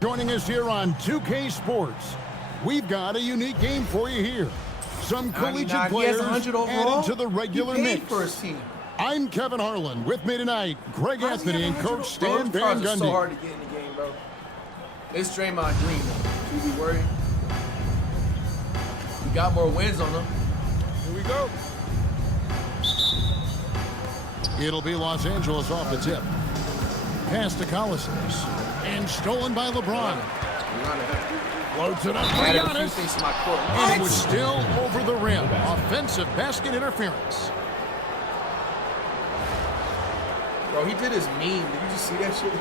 Joining us here on 2K Sports, we've got a unique game for you here. Some collegiate players added to the regular mix. For his team. I'm Kevin Harlan. With me tonight, Greg Anthony and Coach Stan Van Gundy. It's so hard to get in the game, bro. It's Draymond Green, though. Should we be worried? We got more wins on them. Here we go. It'll be Los Angeles off the tip. Pass to Collison. And stolen by LeBron. Floats it up for Giannis. And it's still over the rim. Offensive basket interference. Bro, he did his meme. Did you just see that shit?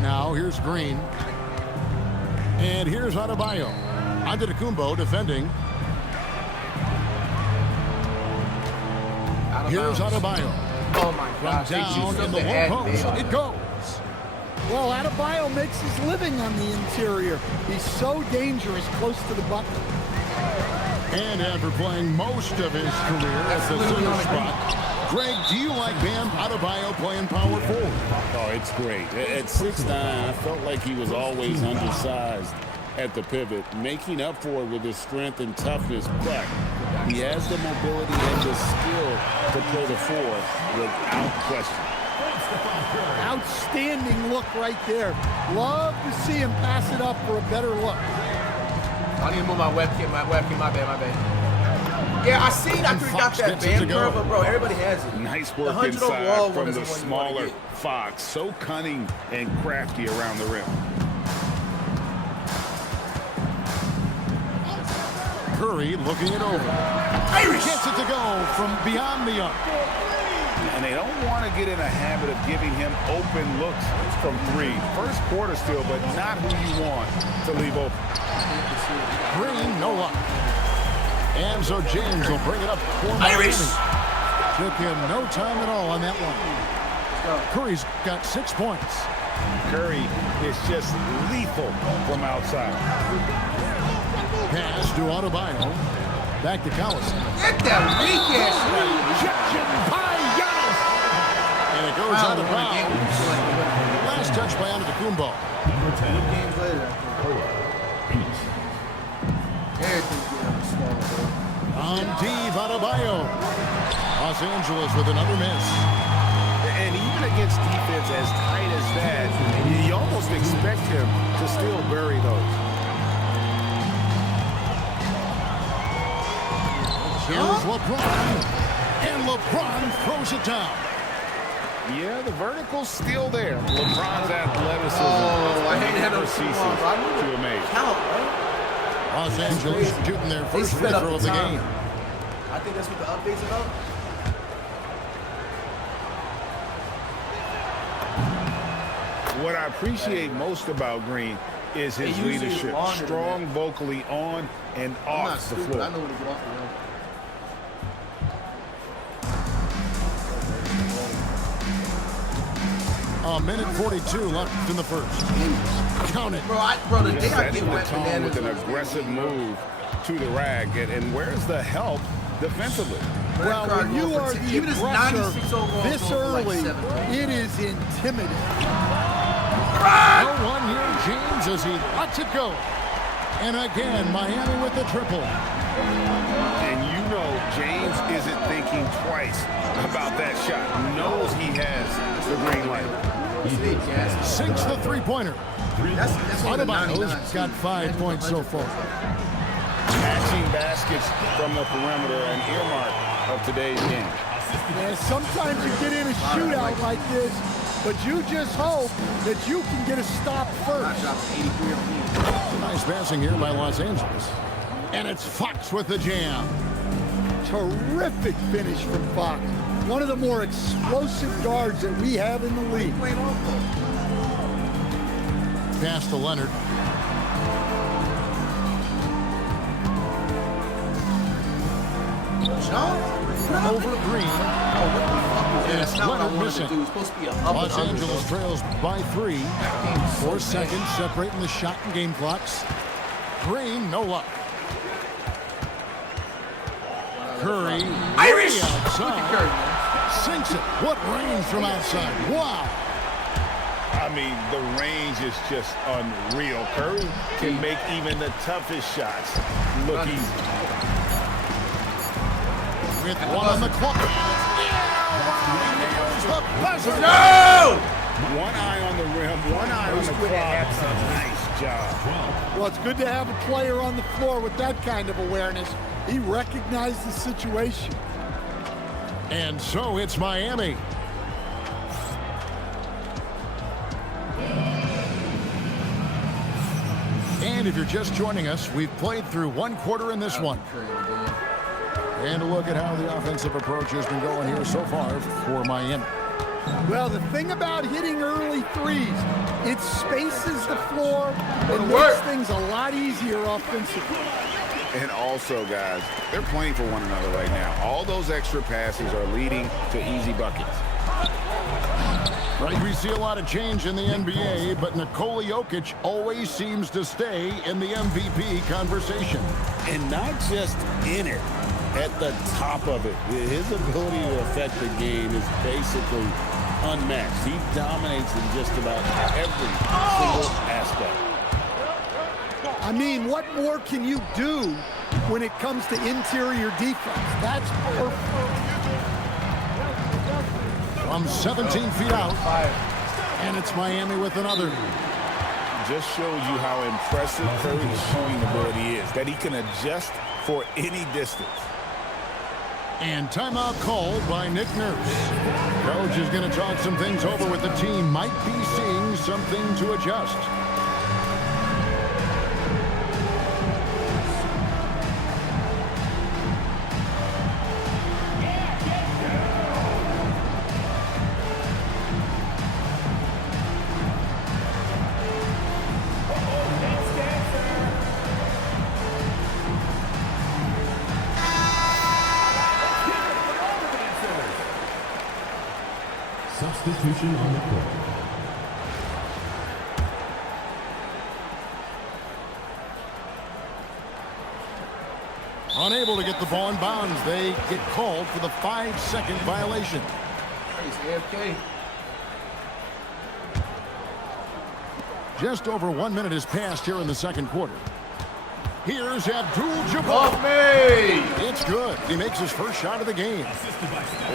Now here's Green. And here's Adebayo. Antetokounmpo defending. Here's Adebayo. Oh my gosh. Down in the low post. It goes. Well, Adebayo makes his living on the interior. He's so dangerous close to the bucket. And after playing most of his career at the center spot, Greg, do you like Bam Adebayo playing power forward? Oh, it's great. At 6'9", I felt like he was always undersized at the pivot, making up for it with his strength and toughness, but he has the mobility and the skill to play the four without question. Outstanding look right there. Love to see him pass it up for a better look. I need to move my webcam, my bad. Yeah, I seen after he got that band curve, but bro, everybody has it. Nice work inside from the smaller Fox. So cunning and crafty around the rim. Curry looking it over. Irish gets it to go from beyond the arc. And they don't want to get in a habit of giving him open looks from three. First quarter still, but not who you want to leave open. Green, no luck. And so James will bring it up for Irish. Took him no time at all on that one. Curry's got 6 points. Curry is just lethal from outside. Pass to Adebayo. Back to Collison. Get that weak ass Rejection by Giannis. And it goes out of bounds. Last touch by Antetokounmpo. 10 games later. Everything's getting small, bro. On Steve Adebayo. Los Angeles with another miss. And even against defense as tight as that, you almost expect him to still bury those. Here's LeBron. And LeBron throws it down. Yeah, the vertical's still there. LeBron's athleticism I hate having never ceases to amaze. Count, bro. Los Angeles shooting their first free throw of the game. I think that's what the update's about. What I appreciate most about Green is his leadership. Strong vocally on and off the floor. I know when to get off the rim. A minute 42 left in the first. Count it. Bro, the day I get wet with an aggressive move to the rag. And where's the help defensively? Well, when you are the aggressor this early, it is intimidating. No one here, James, as he lets it go. And again, Miami with the triple. And you know James isn't thinking twice about that shot. Knows he has the green light. Sinks the three-pointer. Adebayo's got 5 points so far. Matching baskets from the perimeter, an earmark of today's game. Yeah, sometimes you get in a shootout like this, but you just hope that you can get a stop first. Nice passing here by Los Angeles. And it's Fox with the jam. Terrific finish from Fox. One of the more explosive guards that we have in the league. Pass to Leonard. Over Green. And it's Leonard missing. Los Angeles trails by 3. 4 seconds separating the shot and game clocks. Green, no luck. Curry, Irish! outside. Sinks it. What range from outside. Wow. I mean, the range is just unreal. Curry can make even the toughest shots look easy. With one on the clock. No! One eye on the rim, one eye on the clock. Nice job. Well, it's good to have a player on the floor with that kind of awareness. He recognized the situation. And so it's Miami. And if you're just joining us, we've played through one quarter in this one. And a look at how the offensive approach has been going here so far for Miami. Well, the thing about hitting early threes, it spaces the floor and work. makes things a lot easier offensively. And also, guys, they're playing for one another right now. All those extra passes are leading to easy buckets. Right, we see a lot of change in the NBA, but Nikola Jokic always seems to stay in the MVP conversation. And not just in it, at the top of it. His ability to affect the game is basically unmatched. He dominates in just about every single aspect. I mean, what more can you do when it comes to interior defense? That's perfect. From 17 feet out, and it's Miami with another. Just shows you how impressive Curry's shooting ability is, that he can adjust for any distance. And timeout called by Nick Nurse. Coach is going to talk some things over with the team. Might be seeing something to adjust. Substitution on the court. Unable to get the ball in bounds. They get called for the 5-second violation. He's AFK. Just over 1 minute has passed here in the second quarter. Here's Abdul-Jabbar. Off me! It's good. He makes his first shot of the game.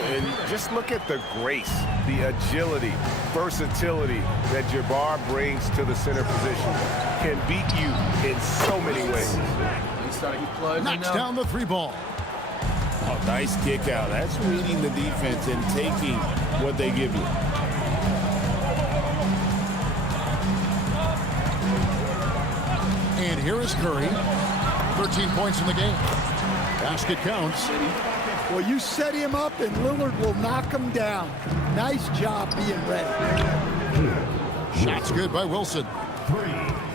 And just look at the grace, the agility, versatility that Jabbar brings to the center position. Can beat you in so many ways. He started plugging Knocks down the three ball. Oh, nice kick out. That's reading the defense and taking what they give you. And here is Curry. 13 points in the game. Basket counts. Well, you set him up and Lillard will knock him down. Nice job being ready. Shot's good by Wilson.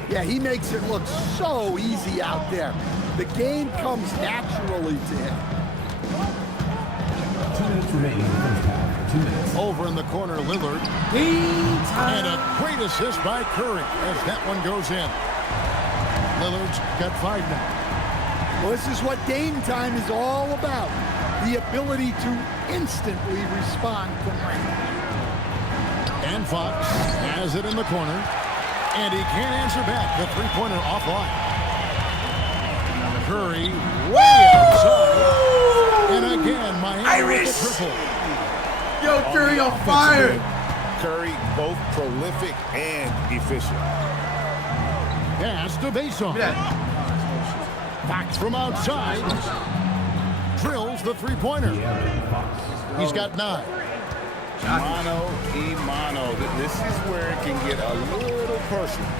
Yeah, he makes it look so easy out there. The game comes naturally to him. 2 minutes remaining in the first half. 2 minutes. Over in the corner, Lillard. And a great assist by Curry as that one goes in. Lillard's got 5 now. Well, this is what game time is all about. The ability to instantly respond from range. And Fox has it in the corner. And he can't answer back. The three-pointer offline. Curry way outside. And again, Miami with the triple. Yo, Curry on fire! Curry, both prolific and efficient. Pass to Bason. Fox from outside. Drills the three-pointer. He's got 9. Mano y mano. This is where it can get a little personal.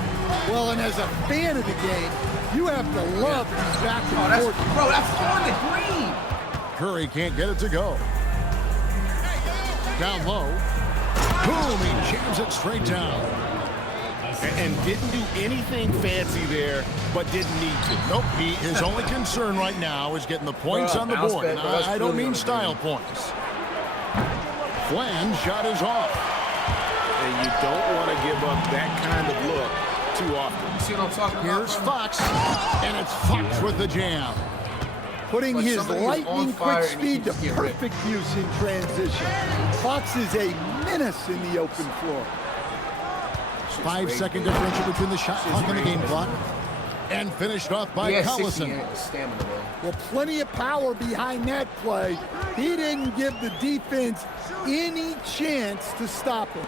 Well, and as a fan of the game, you have to love these back Oh, and that's, forth. bro, that's on the green! Curry can't get it to go. Down low. Boom, he jams it straight down. And didn't do anything fancy there, but didn't need to. Nope, his only concern right now is getting the points on the bounce board. back, And bro, that's I don't really mean on the style points. Flan's shot is off. And you don't want to give up that kind of look too often. You see what I'm talking about? Here's Fox, and it's Fox with the jam. putting But his somebody is on lightning fire quick and he speed to can just get ripped. perfect use in transition. Fox is a menace in the open floor. 5-second differential between the shot clock and the game clock. And finished off by He has Collison. 60 stamina, man. Well, plenty of power behind that play. He didn't give the defense any chance to stop him.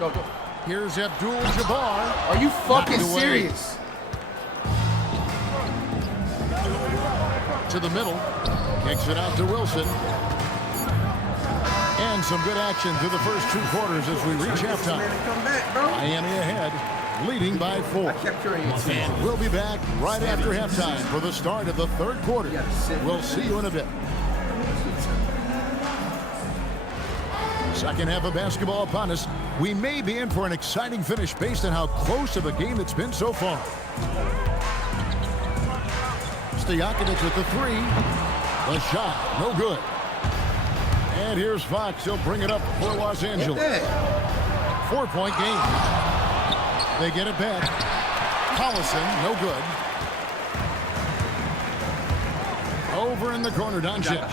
Go. Here's Abdul-Jabbar. Are you fucking Knocked away. serious? To the middle. Kicks it out to Wilson. And some good action through the first 2 quarters as we reach halftime. Come back, bro. Miami ahead, leading by 4. I kept curious. And we'll be back right after halftime for the start of the 3rd quarter. We'll see you in a bit. Second half of basketball upon us. We may be in for an exciting finish based on how close of a game it's been so far. Stojakovic with the 3. The shot, no good. And here's Fox. He'll bring it up for Los Angeles. 4-point game. They get it back. Collison, no good. Over in the corner, Doncic.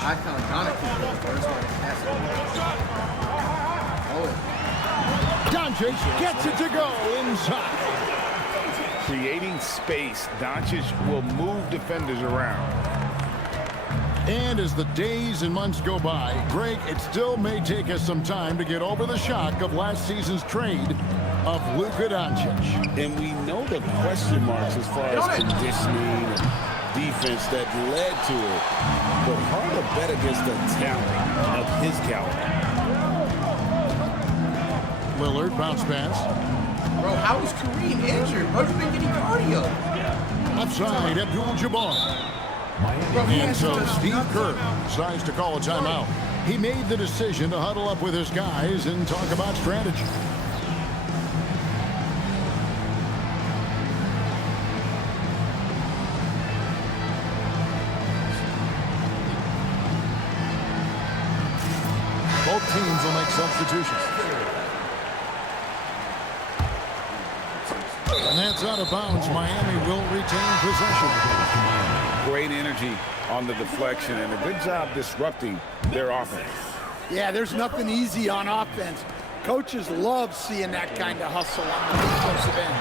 Doncic gets it to go inside. Creating space, Doncic will move defenders around. And as the days and months go by, Greg, it still may take us some time to get over the shock of last season's trade of Luka Doncic. And we know the question marks as far as conditioning and defense that led to it. But hard to bet against the talent of his caliber. Lillard bounce pass. Bro, how is Kareem injured? Bro, you've been getting cardio. Upside, Abdul-Jabbar. And so Steve Kerr decides to call a timeout. He made the decision to huddle up with his guys and talk about strategy. Both teams will make substitutions. And that's out of bounds. Miami will retain possession. Great energy on the deflection and a good job disrupting their offense. Yeah, there's nothing easy on offense. Coaches love seeing that kind of hustle on the defensive end.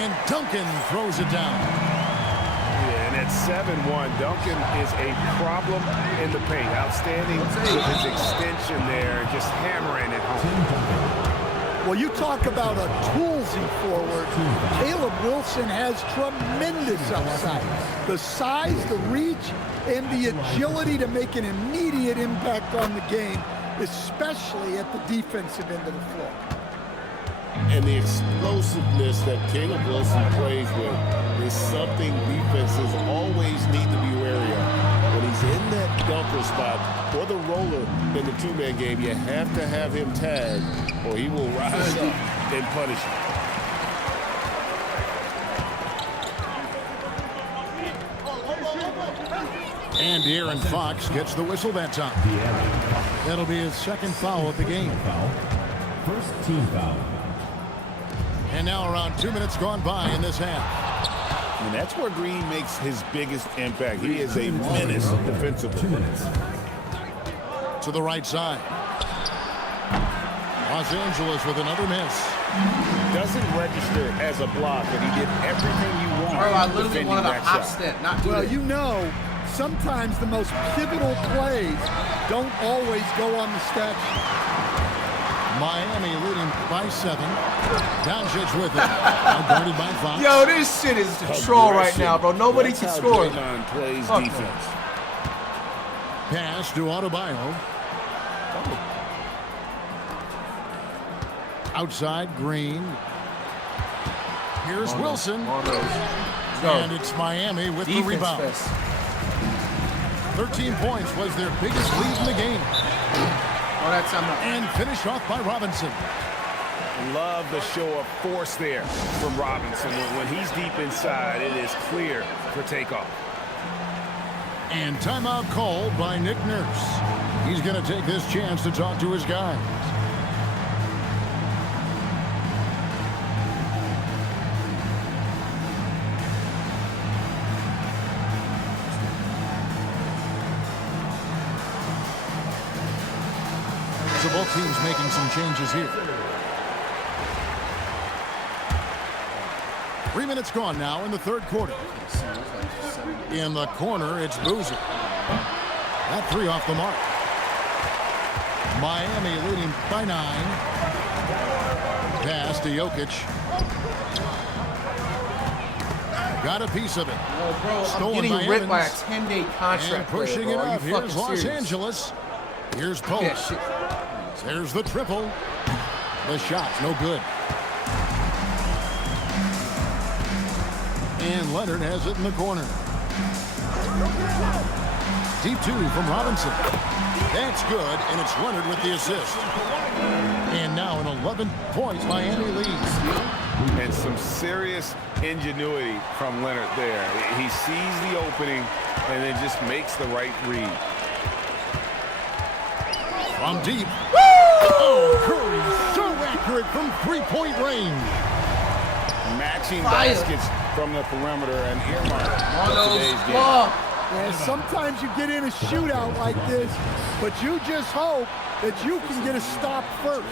And Duncan throws it down. Yeah, and at 7-1, Duncan is a problem in the paint. Outstanding with his extension there, just hammering it home. Well, you talk about a toolsy forward. Caleb Wilson has tremendous upside. The size, the reach, and the agility to make an immediate impact on the game, especially at the defensive end of the floor. And the explosiveness that Caleb Wilson plays with is something defenses always need to be wary of. When he's in that dunker spot or the roller in the 2-man game, you have to have him tagged or he will rise up and punish you. And De'Aaron Fox gets the whistle that time. That'll be his 2nd foul of the game. First team foul. And now around 2 minutes gone by in this half. And that's where Green makes his biggest impact. He is a menace defensively. 2 minutes. To the right side. Los Angeles with another miss. Doesn't register as a block, but he did everything you want. Bro, I literally defending wanted a that hop shot. step, not do Well, that. you know, sometimes the most pivotal plays don't always go on the stat sheet. Miami leading by 7. Doncic with it. Now guarded by Fox. Yo, this shit is control right now, bro. Nobody That's can how score. Draymond plays Fuck defense. Pass to Adebayo. Outside, Green. Here's Wilson. And it's Miami with the Defense rebound. fest. 13 points was their biggest lead in the game. Oh, that's something. And finished off by Robinson. Love the show of force there from Robinson. When he's deep inside, it is clear for takeoff. And timeout called by Nick Nurse. He's going to take this chance to talk to his guys. So both teams making some changes here. 3 minutes gone now in the third quarter. In the corner, it's Boozer. That three off the mark. Miami leading by 9. Pass to Jokic. Got a piece of it. Oh, bro, Stolen I'm getting by ripped by a Evans. 10-day contract. And pushing player, it bro. up. Here's Los Angeles. Here's Pope. Yeah, shit. There's the triple. The shot's no good. And Leonard has it in the corner. Deep 2 from Robinson. That's good, and it's Leonard with the assist. And now an 11-point Miami leads. And some serious ingenuity from Leonard there. He sees the opening and then just makes the right read. From deep. Oh, Curry, so accurate from three-point range. Matching Fire. baskets from the perimeter and earmark On of those today's game. ball. And sometimes you get in a shootout like this, but you just hope that you can get a stop first.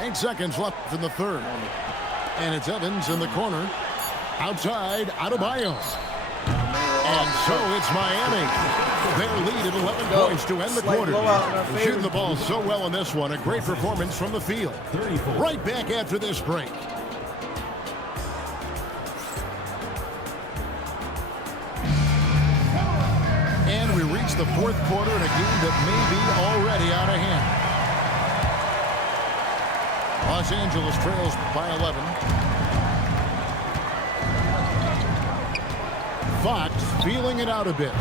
Eight seconds left in the third. And it's Evans in the corner. Outside, Adebayo. And so it's Miami. Their lead at 11 points to end the quarter. Shooting the ball so well in this one. A great performance from the field. Right back after this break. And we reach the fourth quarter in a game that may be already out of hand. Los Angeles trails by 11. Fox feeling it out a bit.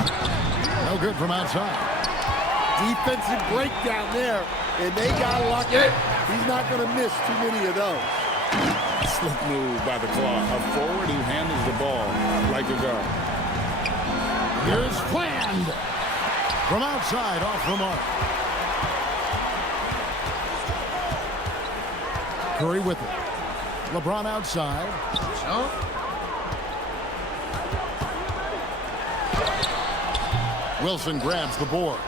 No good from outside. Defensive breakdown there, and they got lucky. He's not going to miss too many of those. Slick move by the Claw. A forward who handles the ball like a guard. Here's Fland. From outside, off the mark. Curry with it. LeBron outside. Wilson grabs the board.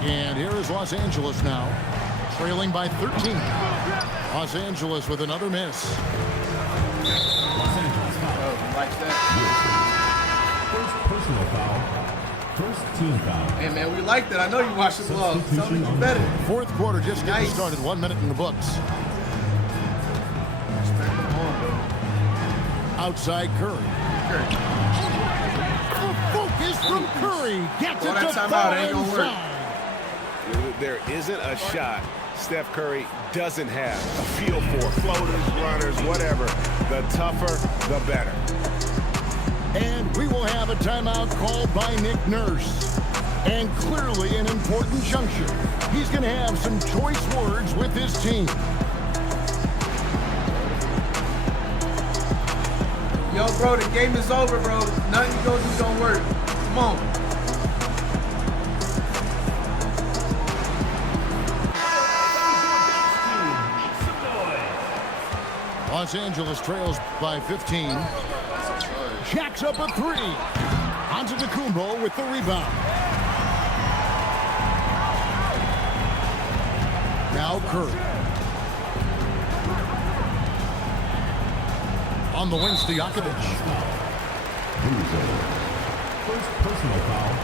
And here is Los Angeles now, trailing by 13. Los Angeles with another miss. Los Angeles foul. Like that. First personal foul. First team foul. Hey, man, we like that. I know you watch the vlog. Tell me you better. Fourth quarter just getting Nice. started. 1 minute in the books. Outside Curry. The focus from Curry. Gets it Well, that to timeout fall ain't gonna work. inside. There isn't a shot Steph Curry doesn't have a feel for. Floaters, runners, whatever. The tougher, the better. And we will have a timeout called by Nick Nurse. And clearly an important juncture. He's going to have some choice words with his team. Yo, bro, the game is over, bro. Nothing you gonna do don't work. Come on. Los Angeles trails by 15. Shaq's up a three. Antetokounmpo with the rebound. Now Curry. On the wing, Stojakovic. First personal foul.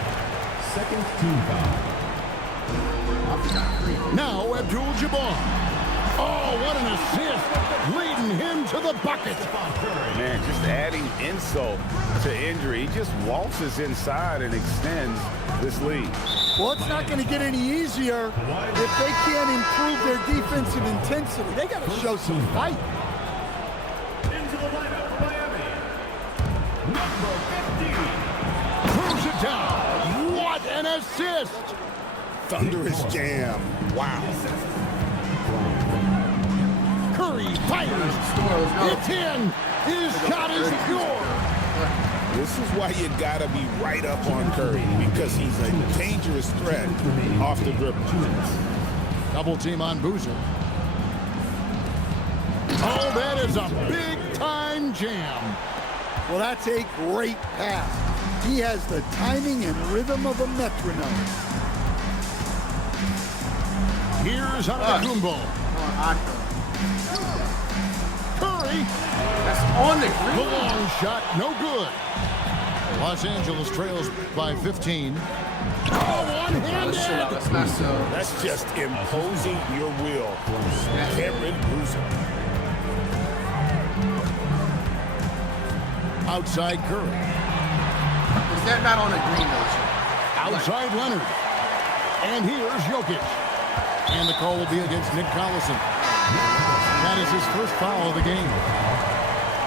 Second team foul. Now Abdul-Jabbar. Oh, what an assist. Leading him to the bucket. Man, just adding insult to injury. He just waltzes inside and extends this lead. Well, it's not going to get any easier if they can't improve their defensive intensity. They got to show some fight. Into the lineup for Miami. Number 15. Throws it down. What an assist. Thunderous jam. Wow. Curry fires. It's in. His shot is good. This is why you gotta be right up on Curry, because he's a dangerous threat off the dribble. Double team on Boozer. Oh, that is a big time jam. Well, that's a great pass. He has the timing and rhythm of a metronome. Here's Antetokounmpo. Curry. That's on the The green. long shot, no good. Los Angeles trails by 15. One-handed. Let's chill out. Let's not so. That's just imposing your will. Cameron Bruiser. Outside Curry. Is that not on the green though? Outside Leonard. And here's Jokic. And the call will be against Nick Collison. That is his first foul of the game.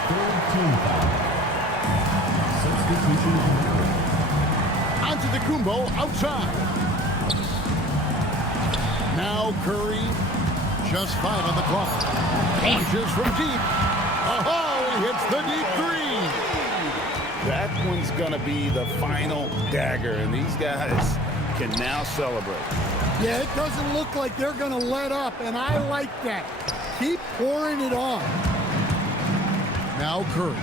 Third team foul. Substitution. Antetokounmpo outside. Now Curry. Just 5 on the clock. Launches from deep. Oh, he hits the deep three. That one's going to be the final dagger, and these guys can now celebrate. Yeah, it doesn't look like they're going to let up, and I like that. Keep pouring it on. Now Curry.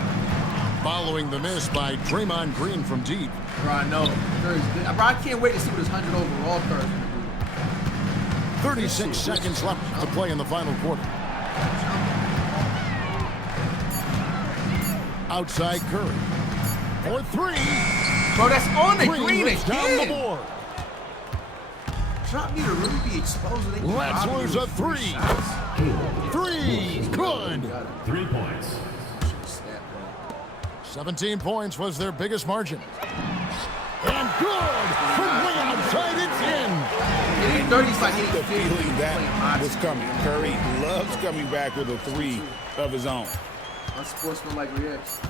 Following the miss by Draymond Green from deep. Bro, I know. Curry's good. Bro, I can't wait to see what his 100 overall Curry's gonna do. 36 seconds left to play in the final quarter. Outside Curry. For 3. Bro, that's on the Green green rips down the again. board. Drop me to really be exposed. They can Let's rob lose you a with 3. shots. 3. Good. 3 points. 17 points was their biggest margin. And good. From way outside, it's in. Hitting 30's like hitting The 50. feeling that was coming. Curry loves coming back with a 3 of his own. Unsportsmanlike reaction.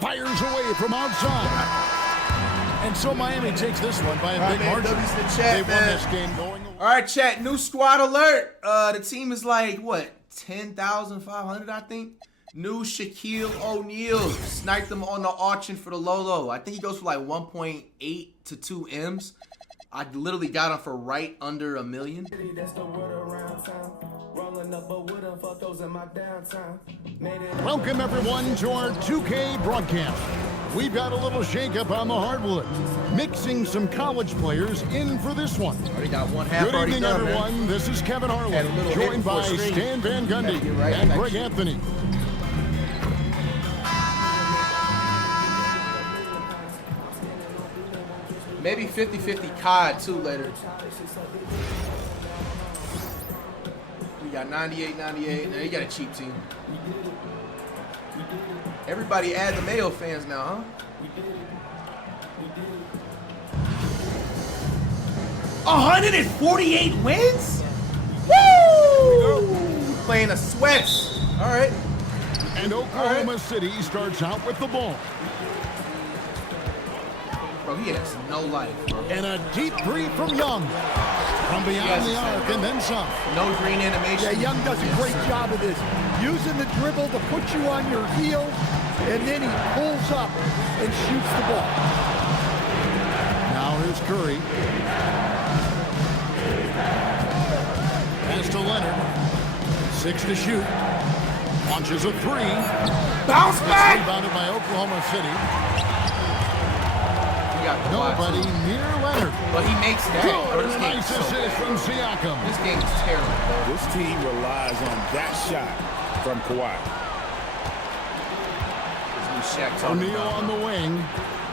Fires away from outside. And so Miami takes this one by a big man, margin. W's the chat, They won man. this game going away. All right, chat. New squad alert. The team is like, what, 10,500, I think? New Shaquille O'Neal. Sniped them on the auction for the Lolo. I think he goes for like 1.8 to 2 M's. I literally got him for right under $1 million. Welcome, everyone, to our 2K broadcast. We've got a little shakeup on the hardwood. Mixing some college players in for this one. Already got one half Good already evening, done, everyone. man. This is Kevin Had a Harlan, little hit joined before by stream. Stan Van Gundy Gotta get right and next Greg year. Anthony. Maybe 50-50 COD too later. We got 98. Now you got a cheap team. Everybody add the Mayo fans now, huh? 148 wins? Woo! Playing the sweats. All right. And Oklahoma City starts out with the ball. Bro, he has no life, bro. And a deep 3 from Young. From beyond the arc and then some. No green animation. Yeah, Young does a great job of this. Using the dribble to put you on your heels, and then he pulls up and shoots the ball. Now here's Curry. Pass to Leonard. 6 to shoot. Launches a 3. Bounce Gets back! rebounded by Oklahoma City. He got the Nobody near Leonard. But he makes that. Bro, this Good. game Nice is so assist from Siakam. This game is terrible, bro. This team relies on that shot from Kawhi. This new Shaq talking O'Neal about, on the wing.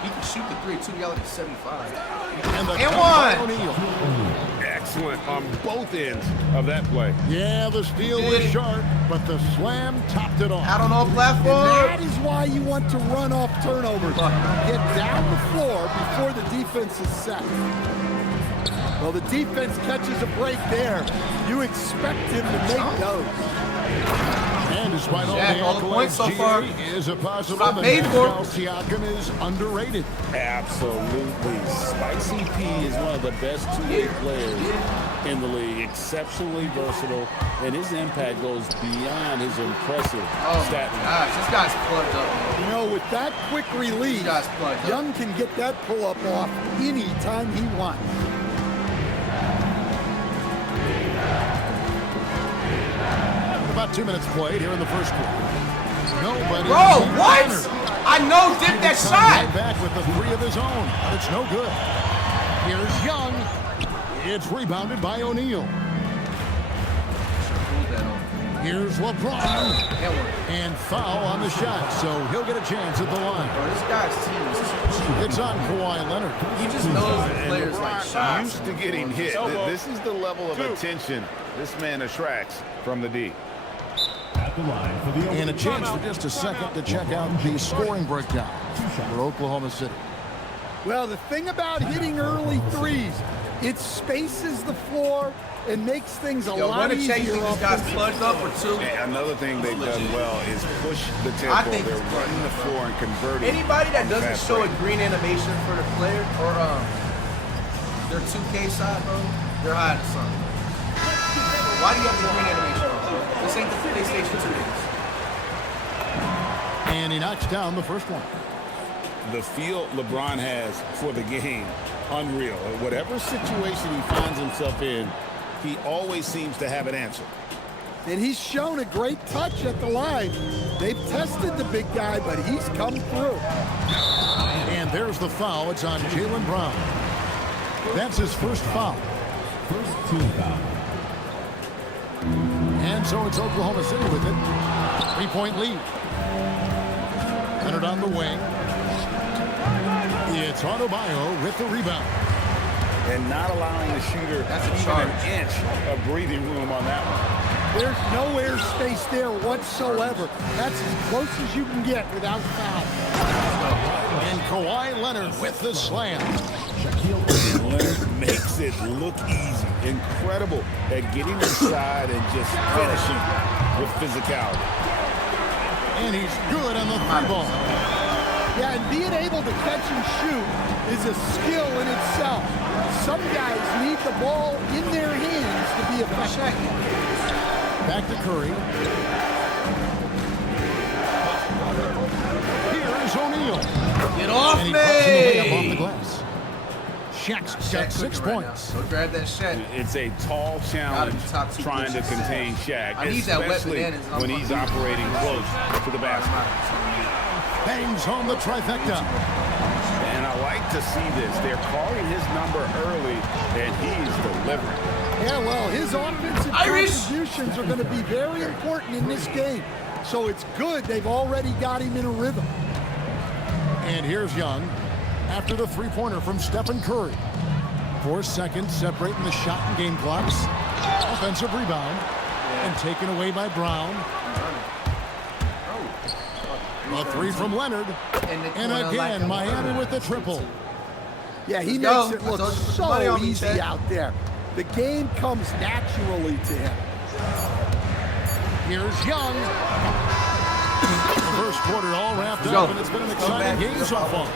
he can shoot the 3 too. Y'all at 75. And the And cut by one. O'Neal. Excellent on both ends of that play. Yeah, the steal was sharp, but the slam topped it off. Out on all And platforms. that is why you want to run off turnovers. Get down the floor before the defense is set. Well, the defense catches a break there. You expect him to make those. And despite all Shaq, the all the points so accolades, far. is it possible What I that paid for. Pascal Siakam is underrated? Absolutely. Spicy P is one of the best two-way players in the league. Exceptionally versatile, and his impact goes beyond his impressive Oh stat my line. gosh, this guy's plugged up, man. You know, with that quick release, This guy's plugged up. Young can get that pull-up off anytime he wants. About 2 minutes played here in the first quarter. Nobody. Bro, near what? Leonard. I know, dip that shot. Back with the three of his own, but it's no good. Here's Young. It's rebounded by O'Neal. Here's LeBron. And foul on the shot, so he'll get a chance at the line. Bro, this guy's team is It's on Kawhi Leonard. He just knows the players like shots. Used to getting hit. This is the level of attention this man attracts from the D. At the line for the And a chance for just a second to check out the scoring breakdown for Oklahoma City. Well, the thing about hitting early threes, it spaces the floor and makes things a lot easier. Check these guys plugged up or two. And another thing they've done well is push the tempo. They're running the floor and converting. Anybody that doesn't show a green animation for the player or their 2K side, bro, they're hiding something. Why do you have the green animation on, bro? This ain't the PlayStation 2 days. And he knocks down the first one. The feel LeBron has for the game, unreal. Whatever situation he finds himself in, he always seems to have an answer. And he's shown a great touch at the line. They've tested the big guy, but he's come through. And there's the foul. It's on Jaylen Brown. That's his first foul. first team foul. And so it's Oklahoma City with it. 3-point lead. Leonard on the wing. It's Adebayo with the rebound. And not allowing the shooter even an inch of breathing room on that one. There's no air space there whatsoever. That's as close as you can get without foul. And Kawhi Leonard with the slam. Leonard makes it look easy. Incredible at getting inside and just finishing with physicality. And he's good on the three ball. Yeah, and being able to catch and shoot is a skill in itself. Some guys need the ball in their hands to be effective. Back to Curry. Here's O'Neal. Get off And he me! puts him away up off the glass. Shaq's got 6 points. So grab that Shaq. It's a tall challenge trying to contain Shaq, especially when he's operating close to the basket. Bangs home the trifecta. And I like to see this. They're calling his number early, and he's delivering. Yeah, well, his offensive contributions are going to be very important in this game. So it's good they've already got him in a rhythm. And here's Young after the three-pointer from Stephen Curry. 4 seconds separating the shot and game clocks. Offensive rebound. And taken away by Brown. A three from Leonard. And again, Miami with the triple. Yeah, he makes it look so easy out there. The game comes naturally to him. Here's Young. The first quarter all wrapped up, and it's been an exciting game so far.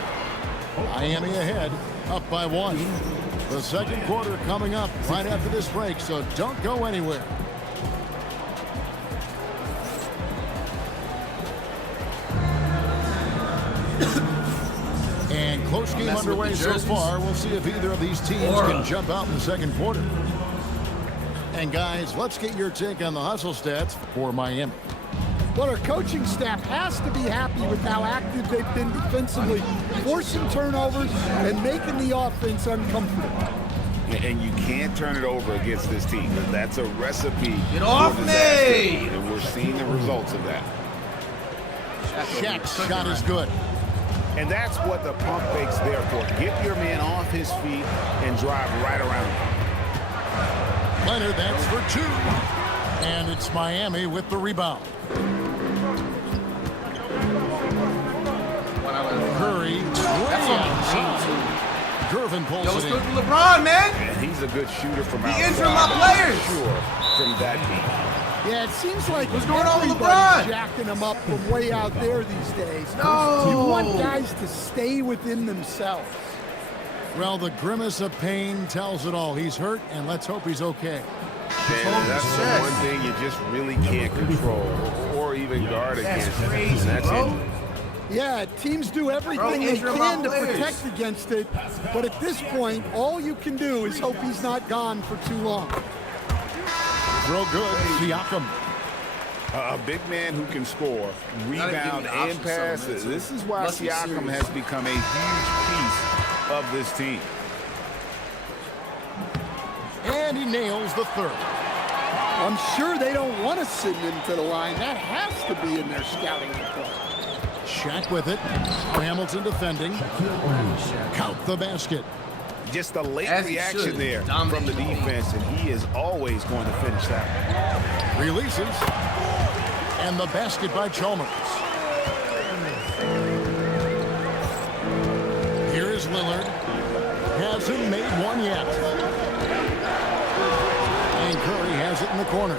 Miami ahead, up by 1. The second quarter coming up right after this break, so don't go anywhere. And close game underway so far. We'll see if either of these teams can jump out in the second quarter. And guys, let's get your take on the hustle stats for Miami. Well, our coaching staff has to be happy with how active they've been defensively, forcing turnovers and making the offense uncomfortable. And you can't turn it over against this team. That's a recipe. Get off me! And we're seeing the results of that. Shaq's shot is good. And that's what the pump fake's there for. Get your man off his feet and drive right around him. Leonard, that's for 2. And it's Miami with the rebound. Curry, way outside. Gervin pulls it in. LeBron, man. And he's a good shooter from outside. He injured my players. Sure, from that deep. Yeah, it seems like what's going on with everybody's LeBron? jacking him up from way out there these days. No. You want guys to stay within themselves. Well, the grimace of pain tells it all. He's hurt, and let's hope he's okay. And that's the one thing you just really can't control or even guard against. Crazy, and that's bro. it. Yeah, teams do everything they can to protect against it, but at this point, all you can do is hope he's not gone for too long. Real good, Siakam. A big man who can score, rebound, and pass. This is why Siakam has become a huge piece of this team. And he nails the third. I'm sure they don't want to send him to the line. That has to be in their scouting report. Shaq with it. Hamilton defending. Count the basket. Just a late reaction there from the defense, and he is always going to finish that. Releases. And the basket by Chalmers. Here is Lillard. Hasn't made one yet. And Curry has it in the corner.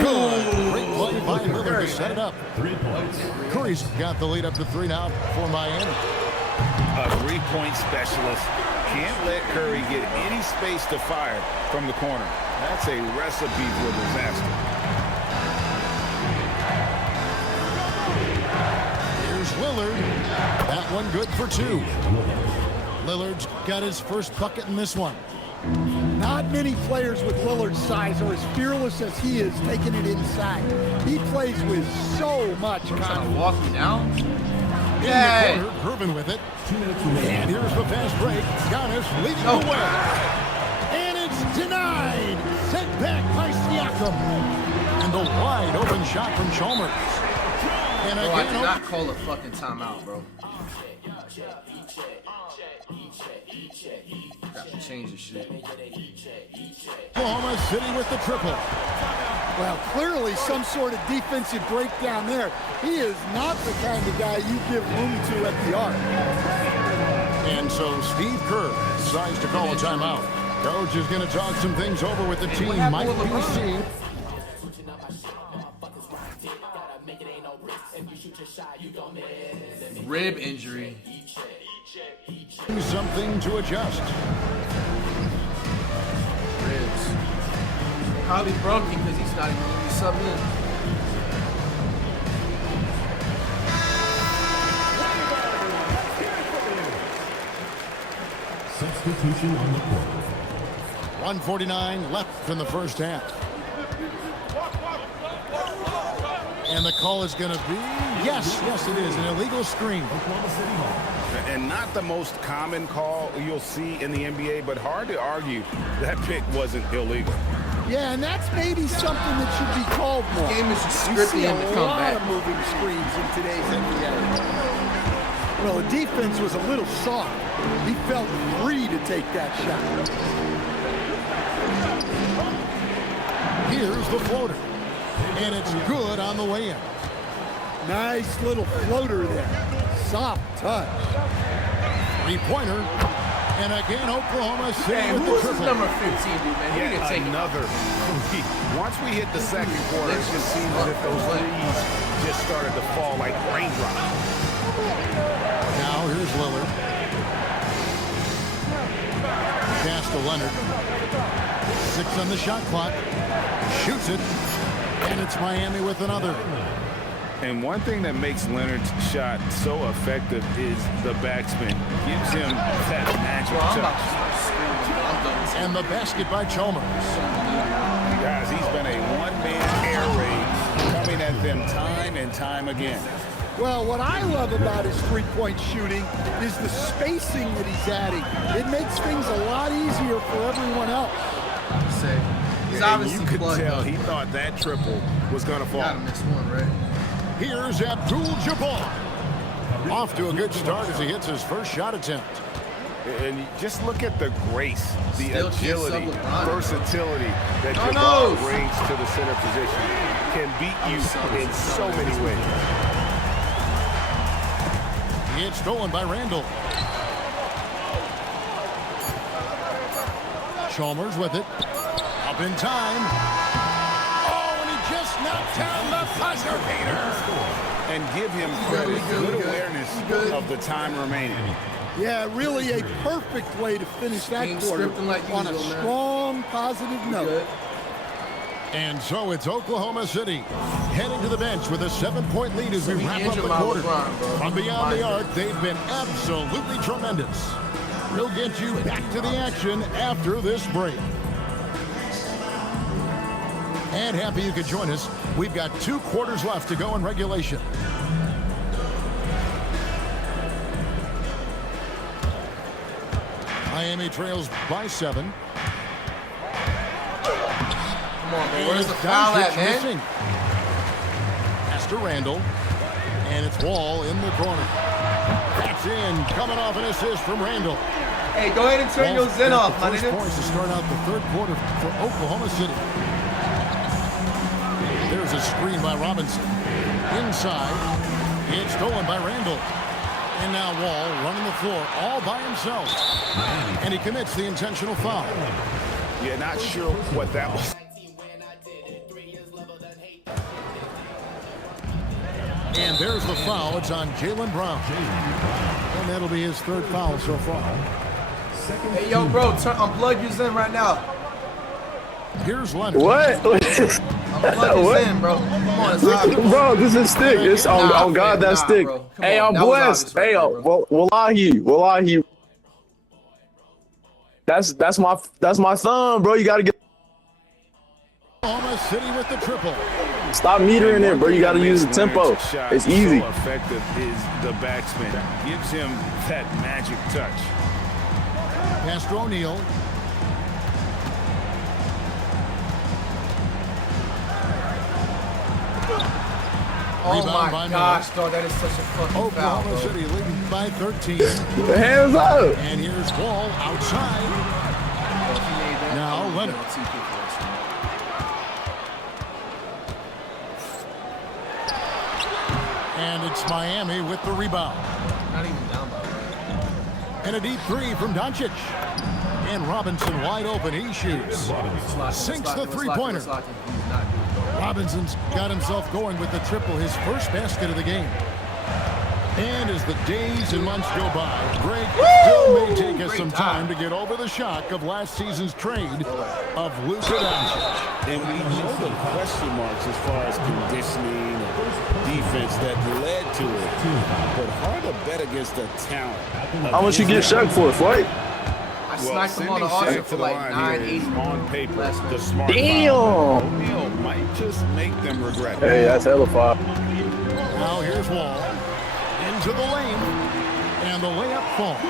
Good. Great play by Lillard to set it up. 3 points. Curry's got the lead up to 3 now for Miami. A three-point specialist. Can't let Curry get any space to fire from the corner. That's a recipe for disaster. Here's Lillard. That one good for 2. Lillard's got his first bucket in this one. Not many players with Lillard's size are as fearless as he is taking it inside. He plays with so much confidence. Walking down. In the corner, Gervin with it. 2 minutes remaining. And here's the fast break. Giannis leading the way. And it's denied. Sent back by Siakam. And the wide open shot from Chalmers. And Bro, I again, did not call a fucking timeout, bro. Got to change the shit. Oklahoma City with the triple. Well, clearly some sort of defensive breakdown there. He is not the kind of guy you give room to at the arc. And so Steve Kerr decides to call a timeout. Coach is going to talk some things over with the team. Might be seeing. Rib injury. Something to adjust. Ribs. Probably broken because he's not even going to be subbed in. Substitution on the court. 1:49 left in the first half. And the call is going to be, yes, it is, an illegal screen. Oklahoma City Hall. And not the most common call you'll see in the NBA, but hard to argue that pick wasn't illegal. Yeah, and that's maybe something that should be called more. This game is just You scripting see him to a come lot back. of moving screens in today's NBA. Well, the defense was a little soft. He felt free to take that shot. Here's the floater. And it's good on the way in. Nice little floater there. Soft touch. 3-pointer. And again, Oklahoma City Hey, with who the is this triple. number 15, dude, man? He didn't take Another. Once we hit the second quarter, it just seems as if those threes just started to fall like raindrops. Now here's Lillard. Pass to Leonard. 6 on the shot clock. Shoots it. And it's Miami with another. And one thing that makes Leonard's shot so effective is the backspin. Gives him that magic Bro, I'm about touch. to start screaming. I'm done with And the basket by Chalmers. Guys, he's been a one-man air raid coming at them time and time again. Well, what I love about his three-point shooting is the spacing that he's adding. It makes things a lot easier for everyone else. Say, he's And obviously you could plugged tell up. he thought that triple was going to fall. Gotta miss one, right? Here's Abdul-Jabbar. Off to a good start as he hits his first shot attempt. And you just look at the grace, the Still agility, checks up LeBron. versatility that Oh, Jabbar no. brings to the center position. Can beat you in so many ways. It's stolen by Randall. Chalmers with it. Up in time. Oh, and he just knocked down the buzzer beater. And give him credit, good awareness of the time remaining. Yeah, really a perfect way to finish that King quarter scripting like on a usual, man. strong, positive note. Good. And so it's Oklahoma City heading to the bench with a 7-point lead as we He wrap up injured the my quarter. LeBron, bro. From beyond the Mind arc, they've been absolutely tremendous. We'll get you back to the action after this break. And happy you could join us. We've got 2 quarters left to go in regulation. Miami trails by 7. Come on, man. Where's the foul at, man? Pass to Randall. And it's Wall in the corner. That's in. Coming off an assist from Randall. Hey, go ahead and turn your Zen off, my first nigga. Points to start out the 3rd quarter for Oklahoma City. There's a screen by Robinson. Inside. It's stolen by Randall. And now Wall running the floor all by himself. And he commits the intentional foul. Yeah, not sure what that was. And there's the foul. It's on Jaylen Brown. And that'll be his 3rd foul so far. Hey, yo, bro, unplug your Zen right now. Here's Leonard. What? Unplug your Zen, bro. Come on, it's obvious. Bro, this is stick. It's on God, that stick. Hey, I'm blessed. Hey, wallahi. That's my thumb, bro. You gotta get. Oklahoma City with the triple. Stop metering it, bro. You gotta use the tempo. It's easy. So effective is the backspin. Gives him that magic touch. Pass to O'Neal. Oh my gosh, dog, that is such a fucking foul, Oklahoma bro. City leading by 13. Hands up. And here's Wall outside. Now Leonard. And it's Miami with the rebound. Not even down by And a deep 3 from Doncic. And Robinson wide open. He shoots. Sinks the 3-pointer. Robinson's got himself going with the triple, his first basket of the game. And as the days and months go by, Greg, still may take us some time to get over the shock of last season's trade of Luka Doncic. And we know the question marks as far as conditioning and defense that led to it. But hard to bet against the talent. How much you get Shaq for, Floyd? I sniped him on the auction for like 980 on paper. The smart Damn. O'Neal might just make them regret it. Hey, that's hella foul. Now here's Wall. Into the lane. And the layup falls.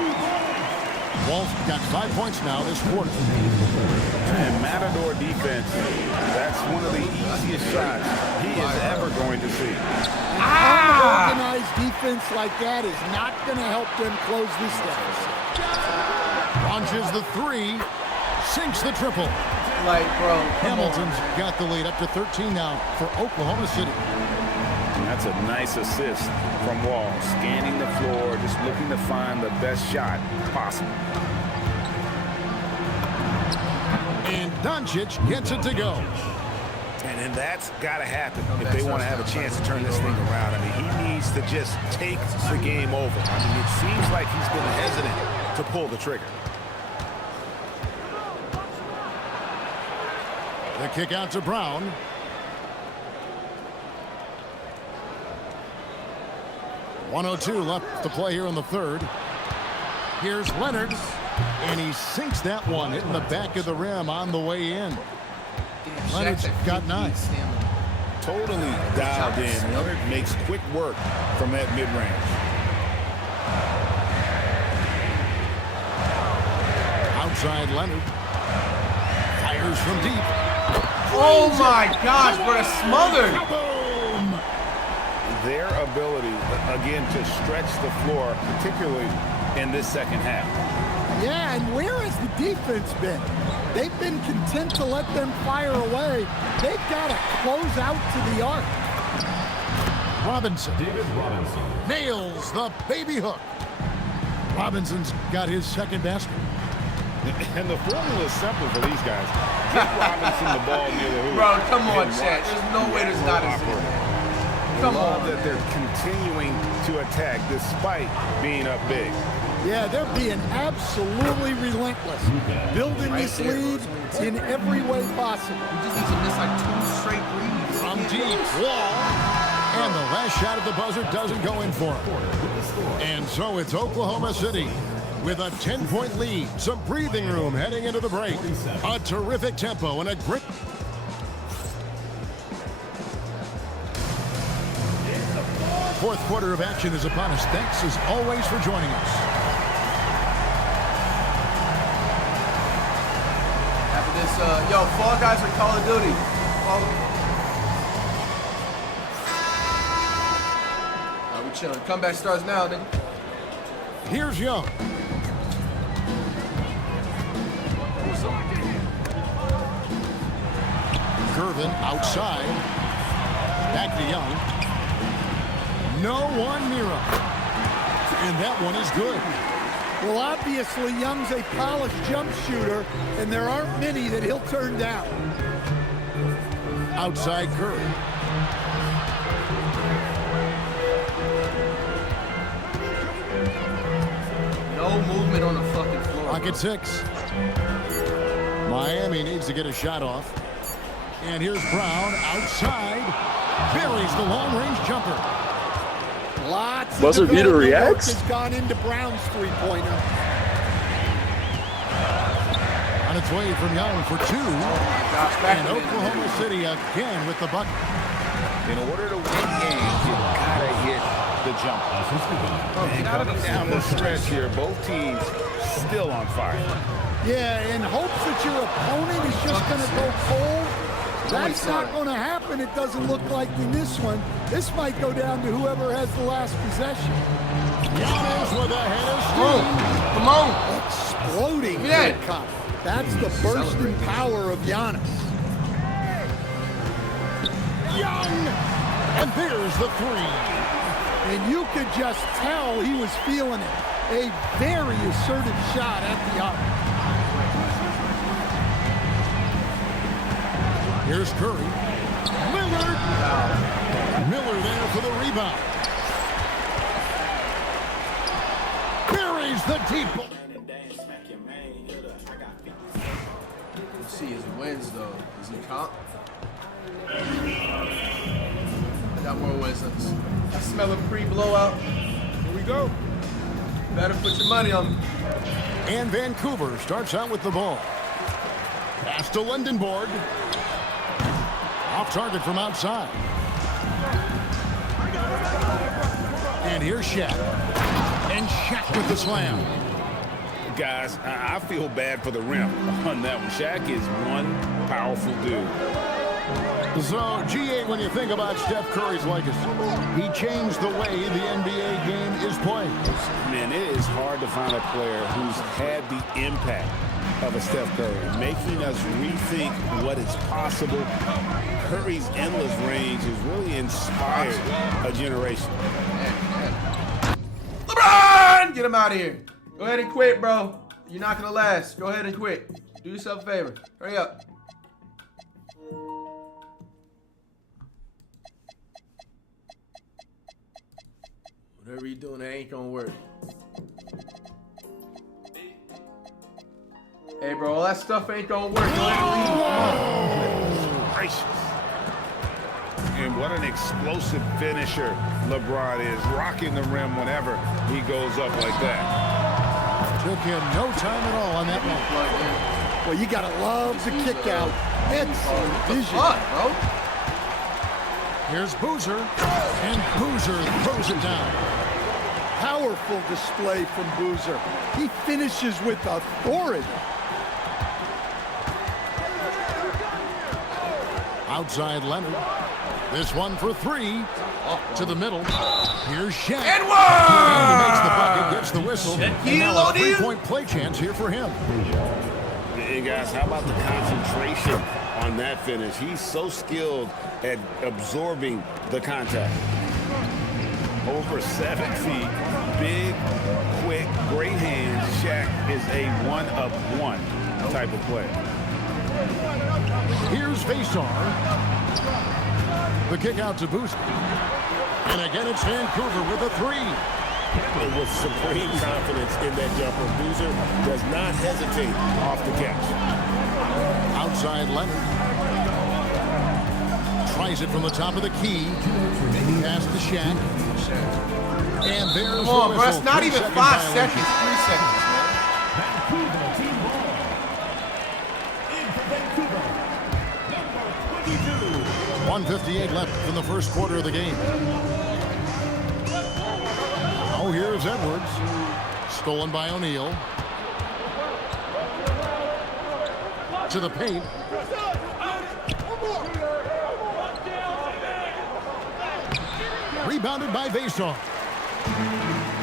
Wall's got 5 points now this quarter. And Matador defense, that's one of the easiest shots he is ever going to see. Organized defense like that is not going to help them close this deficit. Launches the 3. Sinks the triple. Like, bro, Hamilton's got the lead up to 13 now for Oklahoma City. That's a nice assist from Wall, scanning the floor, just looking to find the best shot possible. And Doncic gets it to go. And then that's got to happen if they want to have a chance to turn this thing around. I mean, he needs to just take the game over. I mean, it seems like he's been hesitant to pull the trigger. The kick out to Brown. .102 left to play here in the 3rd. Here's Leonard. And he sinks that one, hitting the back of the rim on the way in. Leonard's got 9. Totally dialed in. Leonard makes quick work from that mid-range. Outside Leonard. Fires from deep. oh my gosh, bro, that's smothered. Boom! Their ability, again, to stretch the floor, particularly in this second half. Yeah, and where has the defense been? They've been content to let them fire away. They've got to close out to the arc. Robinson. David Robinson. Nails the baby hook. Robinson's got his 2nd basket. And the formula is simple for these guys. Get Robinson the ball near the hoop. Bro, come on, Shaq. There's no way there's not a zero. Come on. That they're continuing to attack despite being up big. Yeah, they're being absolutely relentless. Building this lead in every way possible. We just need to miss like 2 straight threes. From deep, Wall. And the last shot at the buzzer doesn't go in for him. And so it's Oklahoma City with a 10-point lead. Some breathing room heading into the break. A terrific tempo and a great... Fourth quarter of action is upon us. Thanks as always for joining us. After this, yo, Fall Guys with Call of Duty. Alright, we chilling. Comeback starts now, nigga. Here's Young. Gervin outside. Back to Young. No one near him. And that one is good. Well, obviously, Young's a polished jump shooter, and there aren't many that he'll turn down. Outside Curry. No movement on the fucking floor. Clock at 6. Miami needs to get a shot off. And here's Brown outside. Buries the long-range jumper. Lots of Buzzer beater development work reacts? has gone into Brown's three-pointer. On its way from Young for 2. Josh back And Oklahoma City again with the bucket. In order to win games, you gotta hit the jumper. And coming down the stretch here, both teams still on fire. Yeah, in hopes that your opponent is just going to go cold. That's not going to happen, it doesn't look like in this one. This might go down to whoever has the last possession. Giannis with a head of steam. Come on. Exploding Yeah. good cut. That's the bursting power of Giannis. Young. And there's the 3. And you could just tell he was feeling it. A very assertive shot at the arc. Here's Curry. Miller. Miller there for the rebound. Buries the deep. Let's see his wins, though. Is he comp? I got more wins. I smell a pre-blowout. Here we go. Better put your money on me. And Vancouver starts out with the ball. Pass to Lundenborg. Off target from outside. And here's Shaq. And Shaq with the slam. Guys, I feel bad for the rim on that one. Shaq is one powerful dude. So, G8, when you think about Steph Curry's legacy, he changed the way the NBA game is played. Man, it is hard to find a player who's had the impact of a Steph Curry, making us rethink what is possible. Curry's endless range has really inspired a generation. LeBron! Get him out of here. Go ahead and quit, bro. You're not going to last. Go ahead and quit. Do yourself a favor. Hurry up. Whatever you're doing, it ain't going to work. Hey, bro, all that stuff ain't going to work. Go ahead and leave. Come on. Gracious. And what an explosive finisher LeBron is, rocking the rim whenever he goes up like that. Took him no time at all on that one. Well, you got to love the kick out. Excellent vision. What, bro? Here's Boozer. And Boozer throws it down. Powerful display from Boozer. He finishes with authority. Outside Leonard. This one for 3. To the middle. Here's Shaq. And He one! makes the bucket, gets the whistle. And now a O'Neal. 3-point play chance here for him. And guys, how about the concentration on that finish? He's so skilled at absorbing the contact. Over 7 feet, big, quick, great hands. Shaq is a one-of-one type of player. Here's Vasar. The kick out to Boozer. And again, it's Vancouver with a 3. And with supreme confidence in that jumper, Boozer does not hesitate off the catch. Outside Leonard. Tries it from the top of the key. Pass to Shaq. And there's Come on, the bro. whistle. It's not even 3-second 5 violation. seconds. 3 seconds, man. Vancouver team ball. In for Vancouver, number 22. 1:58 left in the first quarter of the game. Now here's Edwards. Stolen by O'Neal. To the paint. Rebounded by Vason.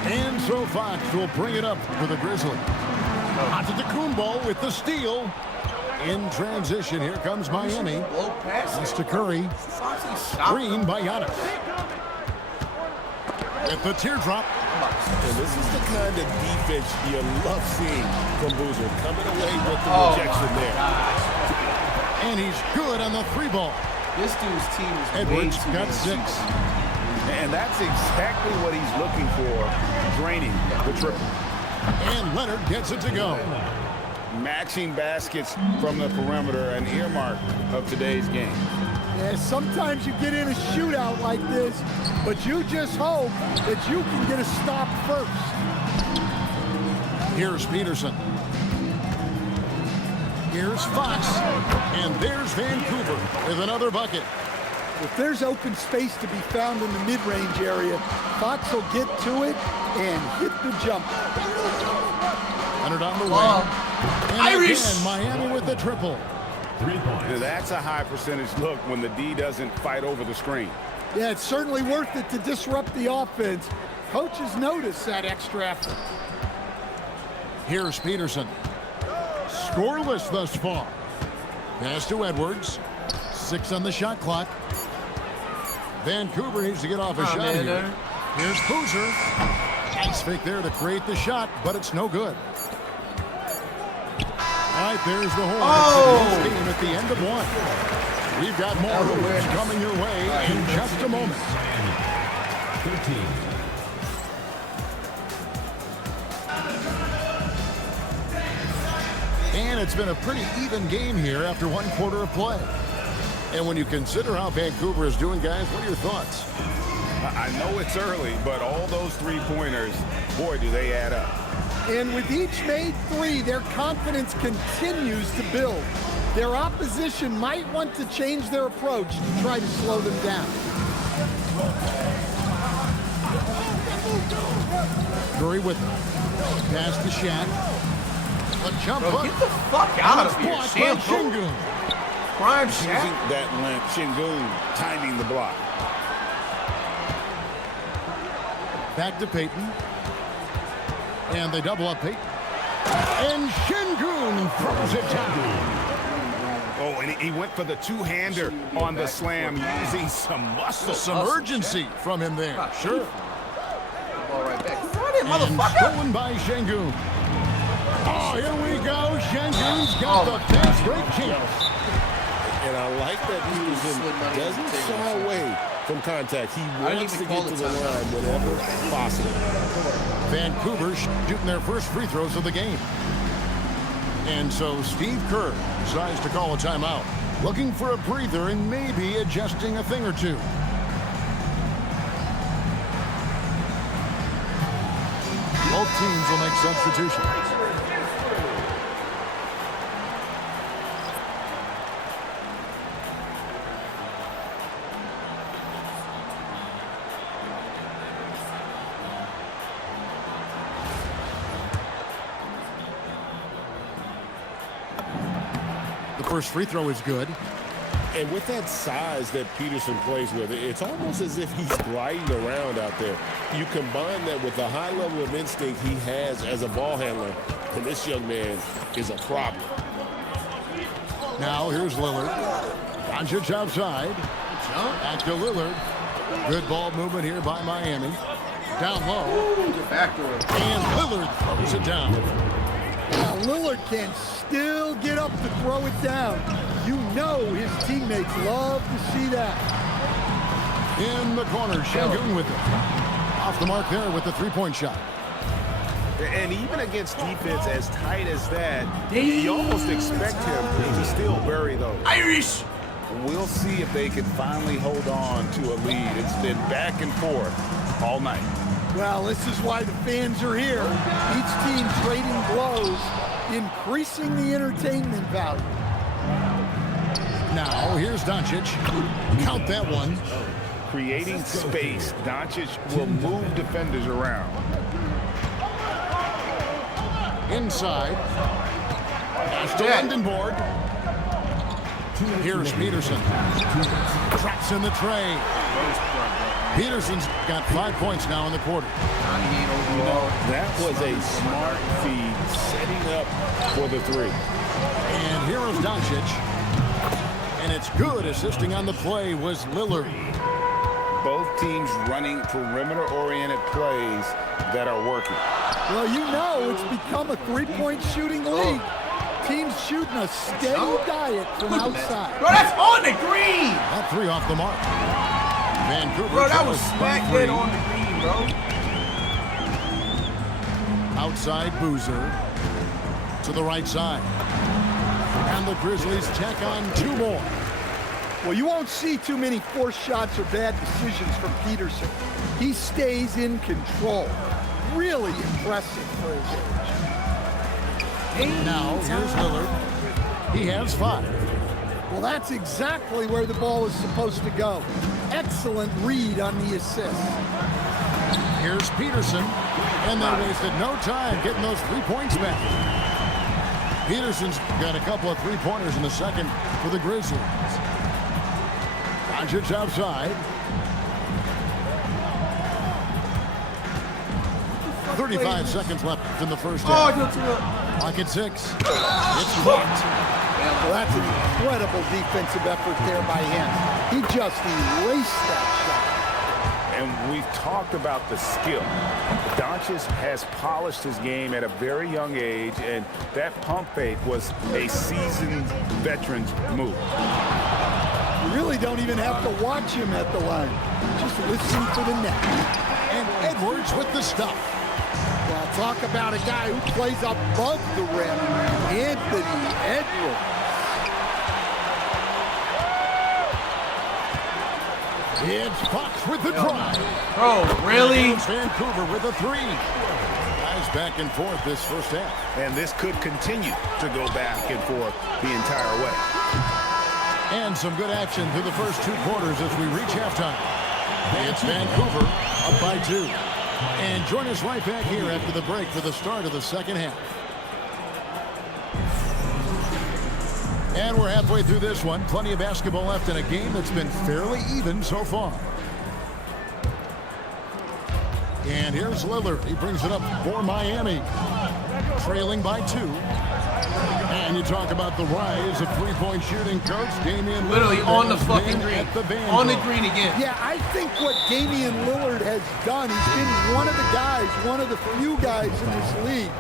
And so Fox will bring it up for the Grizzlies. Antetokounmpo with the steal. In transition, here comes Miami. Pass to Curry. Screen by Giannis. With the teardrop. And this is the kind of defense you love seeing from Boozer. Coming away with the rejection there. And he's good on the 3-ball. This dude's team is Edwards way too got good. 6. And that's exactly what he's looking for, draining the triple. And Leonard gets it to go. Matching baskets from the perimeter, an earmark of today's game. Yeah, sometimes you get in a shootout like this, but you just hope that you can get a stop first. Here's Peterson. Here's Fox. And there's Vancouver with another bucket. If there's open space to be found in the mid-range area, Fox will get to it and hit the jumper. Leonard on the wing. And Irish! again, Miami with the triple. 3 points. Now, that's a high percentage look when the D doesn't fight over the screen. Yeah, it's certainly worth it to disrupt the offense. Coaches notice that extra effort. Here's Peterson. Scoreless thus far. Pass to Edwards. 6 on the shot clock. Vancouver needs to get off a shot here. Here's Boozer. Nice fake there to create the shot, but it's no good. All right, there's the horn. Oh! Game at the end of 1. We've got more hoops coming your way in just a moment. 13. And it's been a pretty even game here after 1 quarter of play. And when you consider how Vancouver is doing, guys, what are your thoughts? I know it's early, but all those three-pointers, boy, do they add up. And with each made 3, their confidence continues to build. Their opposition might want to change their approach to try to slow them down. Curry with it. Pass to Shaq. A jump hook. Get the fuck out of here, Shingun. Prime Using Shaq. that length, Shingun timing the block. Back to Peyton. And they double up Peyton. And Shingun throws it down. Oh, and he went for the two-hander on the slam, using some muscle. Some urgency from him there. Sure. Ball right back. And stolen by Shingun. Oh, here we go. Shingun's got the fast break chance. And I like that Peterson doesn't shy away from contact. He wants to get to the line whenever possible. Vancouver shooting their first free throws of the game. And so Steve Kerr decides to call a timeout. Looking for a breather and maybe adjusting a thing or two. Both teams will make substitutions. The first free throw is good. And with that size that Peterson plays with, it's almost as if he's gliding around out there. You combine that with the high level of instinct he has as a ball handler, and this young man is a problem. Now here's Lillard. Doncic outside. Back to Lillard. Good ball movement here by Miami. Down low. And Lillard throws it down. Now Lillard can still get up to throw it down. You know his teammates love to see that. In the corner, Shingun with it. Off the mark there with the three-point shot. And even against defense as tight as that, you almost expect him to still bury those. Irish! We'll see if they can finally hold on to a lead. It's been back and forth all night. Well, this is why the fans are here. Each team trading blows, increasing the entertainment value. Now, here's Doncic. Count that one. creating space. Doncic will move defenders around. Inside. Pass to Lindenborg. Here's Peterson. Traps in the tray. Peterson's got 5 points now in the quarter. That was a smart feed, setting up for the three. And here is Doncic. And it's good. Assisting on the play was Lillard. Both teams running perimeter-oriented plays that are working. Well, you know it's become a three-point shooting league. Teams shooting a steady diet from outside. Bro, that's on the green. That three off the mark. Vancouver. Bro, that was smack dead on the green, bro. Outside Boozer. To the right side. And the Grizzlies tack on 2 more. Well, you won't see too many forced shots or bad decisions from Peterson. He stays in control. Really impressive for his age. Now, here's Lillard. He has 5. Well, that's exactly where the ball is supposed to go. Excellent read on the assist. Here's Peterson. And they wasted no time getting those 3 points back. Peterson's got a couple of 3-pointers in the second for the Grizzlies. Doncic outside. 35 seconds left in the first half. Clock at 6. It's blocked. Well, that's an incredible defensive effort there by him. He just erased that shot. And we've talked about the skill. Doncic has polished his game at a very young age, and that pump fake was a seasoned veteran's move. You really don't even have to watch him at the line. Just listen for the net. And Edwards with the stuff. Well, talk about a guy who plays above the rim. Anthony Edwards. It's Fox with the drive. Bro, really? Vancouver with a 3. Guys back and forth this first half. And this could continue to go back and forth the entire way. And some good action through the first 2 quarters as we reach halftime. It's Vancouver up by 2. And join us right back here after the break for the start of the second half. And we're halfway through this one. Plenty of basketball left in a game that's been fairly even so far. And here's Lillard. He brings it up for Miami. Trailing by 2. And you talk about the rise of 3-point shooting, coach. Damian Lillard. Literally on the fucking green. On the green again. Yeah, I think what Damian Lillard has done, he's been one of the guys, one of the few guys in this league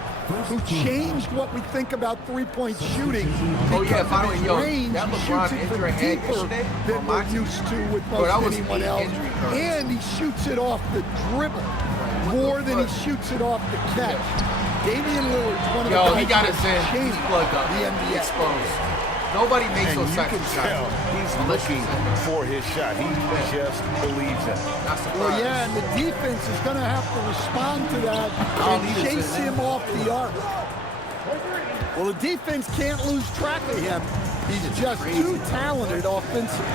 who changed what we think about 3-point shooting. Oh yeah, by the way, yo, range, that he LeBron shoots it injury from had deeper yesterday than we're used to with most anyone else. And he shoots it off the dribble more than he shoots it off the catch. Damian Lillard's one of the guys he got his that in. changed He's plugged up. the NBA. Exposed. Nobody makes And those you types can of tell shots. he's looking for his shot. He just believes that. Not surprised. Well, yeah, and the defense is going to have to respond to that and chase him off the arc. Well, the defense can't lose track of him. He's just too talented offensively.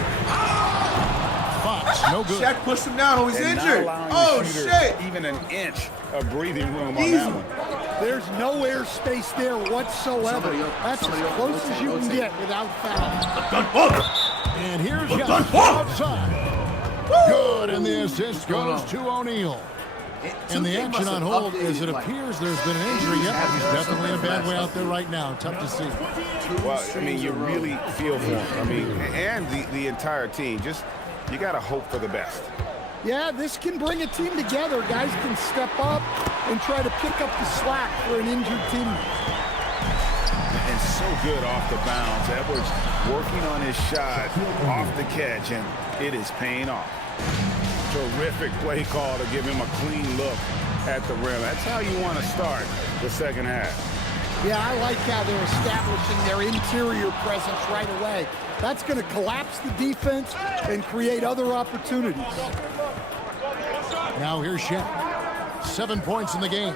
Fox, no good. Shaq pushed him down. Oh, he's And not injured. allowing the Oh, shooter shit. even an inch of breathing room on that one. There's no airspace there whatsoever. That's as close as you can get without foul. And here's Shaq outside. Good, and the assist goes to O'Neal. And the action on hold as it appears there's been an injury. Yep, he's definitely in a bad way out there right now. Tough to see. Well, I mean, you really feel for him. I mean, and the entire team. Just, you got to hope for the best. Yeah, this can bring a team together. Guys can step up and try to pick up the slack for an injured team. And so good off the bounds. Edwards working on his shot off the catch, and it is paying off. Terrific play call to give him a clean look at the rim. That's how you want to start the second half. Yeah, I like how they're establishing their interior presence right away. That's going to collapse the defense and create other opportunities. Now here's Shaq. 7 points in the game.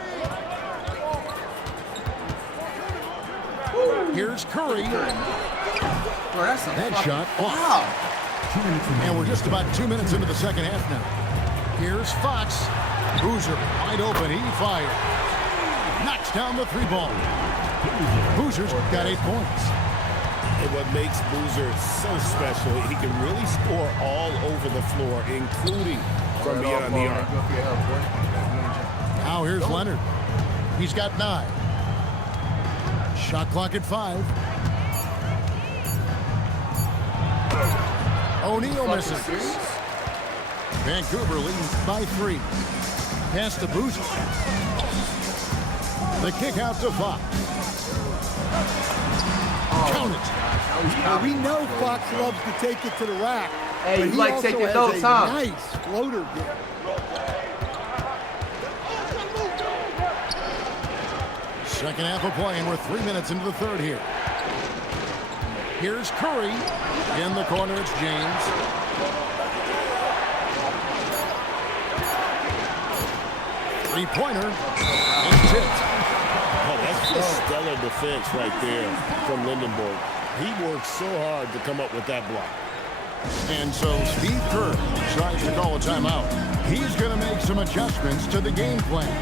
Here's Curry. Bro, that's a That fucking shot. wow. And we're just about 2 minutes into the second half now. Here's Fox. Boozer wide open. He fired. Knocks down the 3-ball. Boozer's got 8 points. And what makes Boozer so special, he can really score all over the floor, including from beyond the arc. Now here's Leonard. He's got 9. Shot clock at 5. O'Neal misses. Vancouver leading by 3. Pass to Boozer. The kick out to Fox. Count it. Well, we know Fox loves to take it to the rack. Hey, but you he like also taking has notes, a huh? nice floater game. Second half of play, and we're 3 minutes into the third here. Here's Curry. In the corner, it's James. Three-pointer. And tipped. Oh, that's just stellar defense right there from Lindenberg. He worked so hard to come up with that block. And so Steve Kerr tries to call a timeout. He's going to make some adjustments to the game plan.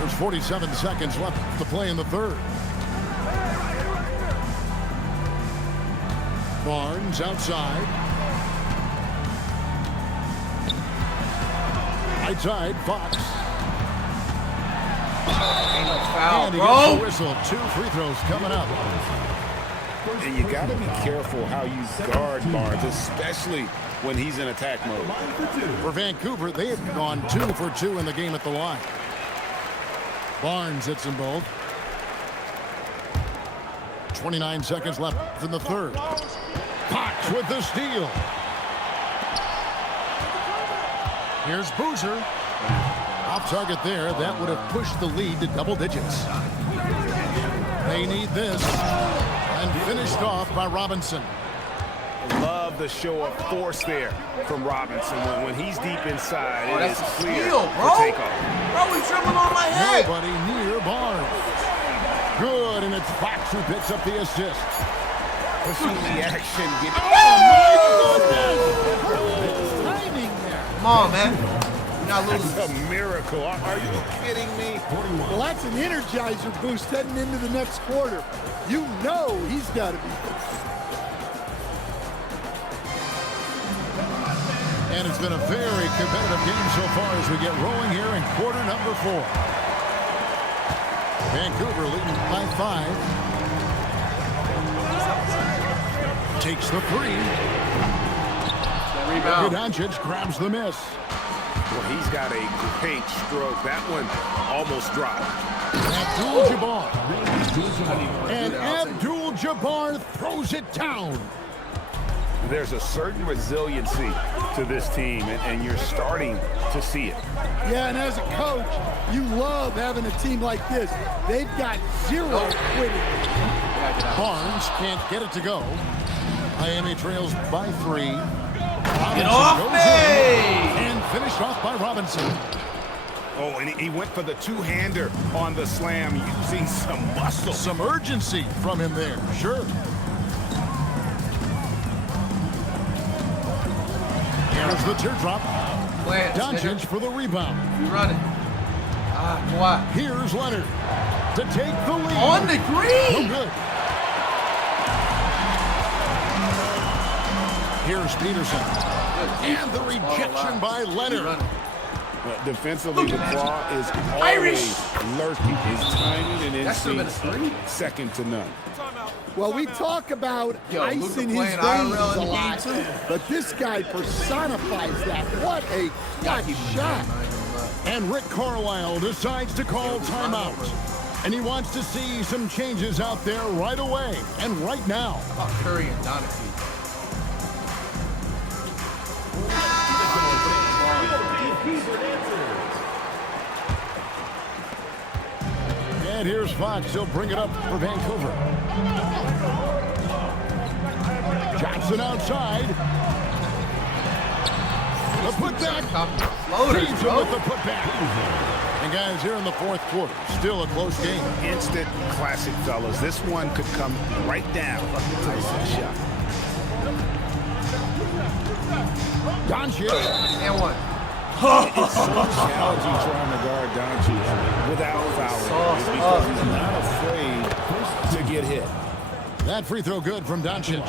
There's 47 seconds left to play in the third. Barnes outside. Right side, Fox. Ain't no foul, And he bro. gets the whistle. 2 free throws coming up. And you got to be careful how you guard Barnes, especially when he's in attack mode. For Vancouver, they have gone 2 for 2 in the game at the line. Barnes hits them both. 29 seconds left in the third. Fox with the steal. Here's Boozer. Off target there. That would have pushed the lead to double digits. They need this. And finished off by Robinson. Love the show of force there from Robinson. When he's deep inside, Oh, it that's is a clear steal, for bro. takeoff. Bro, he's dribbling on my head. Nobody near Barnes. Good, and it's Fox who picks up the assist. Pushing the action. Timing there. Come on, man. You're not losing. That's a miracle. Are you kidding me? Well, that's an energizer boost heading into the next quarter. You know he's got to be. And it's been a very competitive game so far as we get rolling here in quarter number 4. Vancouver leading by 5. Takes the 3. Rebound. Doncic grabs the miss. Well, he's got a great stroke. That one almost dropped. Abdul-Jabbar. And Abdul-Jabbar throws it down. There's a certain resiliency to this team, and you're starting to see it. Yeah, and as a coach, you love having a team like this. They've got 0 quitting. Barnes can't get it to go. Miami trails by 3. Get off goes me! in and finished off by Robinson. Oh, and he went for the two-hander on the slam, using some muscle. Some urgency from him there, sure. Here's the teardrop. Doncic for the rebound. You running. Kawhi. Here's Leonard to take the lead. On the green. No good. Here's Peterson. And the rejection by Leonard. Defensively, the claw is Irish. always lurking. His timing and That should have been a instinct, second to none. Well, we talk about Luka icing his playing veins IRL in a the lot, game, too. but this guy personifies that. What a clutch shot. And Rick Carlisle decides to call timeout. And he wants to see some changes out there right away and right now. How about Curry and Donovan? And here's Fox. He'll bring it up for Vancouver. Johnson outside. The putback. Floaters, Feeds him bro. with the putback. And guys, here in the fourth quarter, still a close game. Instant classic, fellas. This one could come right down to the shot. Doncic. And one. It's so challenging trying to guard Doncic without fouling because he's not afraid to get hit. That free throw good from Doncic.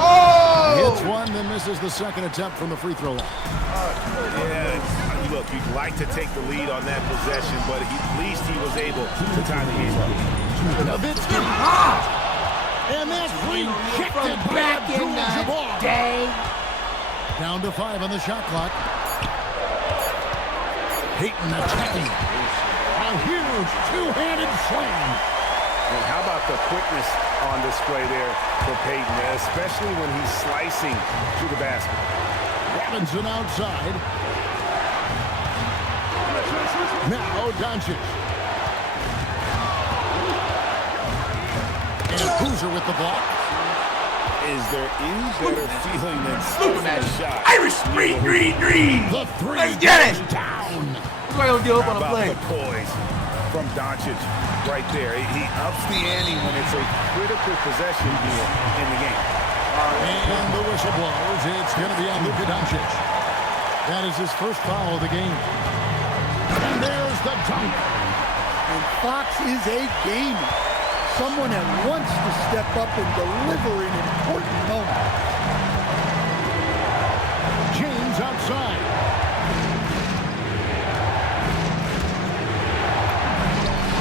Oh! Hits one, then misses the second attempt from the free throw line. Yeah, look, you'd like to take the lead on that possession, but at least he was able to tie the game up. Nowitzki. And that's rejected back in the day. Down to 5 on the shot clock. Payton attacking. A huge two-handed slam. And how about the quickness on display there for Payton, especially when he's slicing to the basket. Robinson outside. Now Doncic. And Boozer with the block. Is there any better feeling than scoring a shot? Irish read. The three. Let's get it. Down. We're going to do up on How a play. about the poise from Doncic right there? He ups the ante when it's a critical possession here in the game. And the whistle blows. It's going to be on Luka Doncic. That is his first foul of the game. And there's the dunk. And Fox is a gamer. Someone that wants to step up and deliver in important moments. James outside.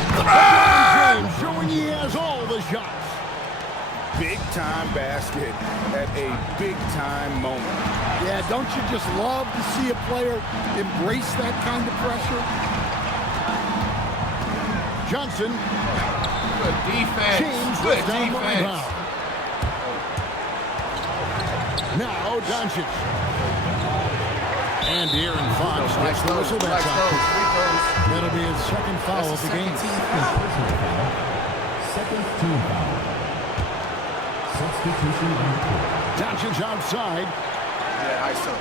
James showing he has all the shots. Big-time basket at a big-time moment. Yeah, don't you just love to see a player embrace that kind of pressure? Johnson. Good defense. James Good with down the defense. rebound. Now Doncic. And De'Aaron Fox gets the whistle back out. That'll be his second foul of the game. Second team foul. Substitution on the court. Doncic outside. Yeah, ISO.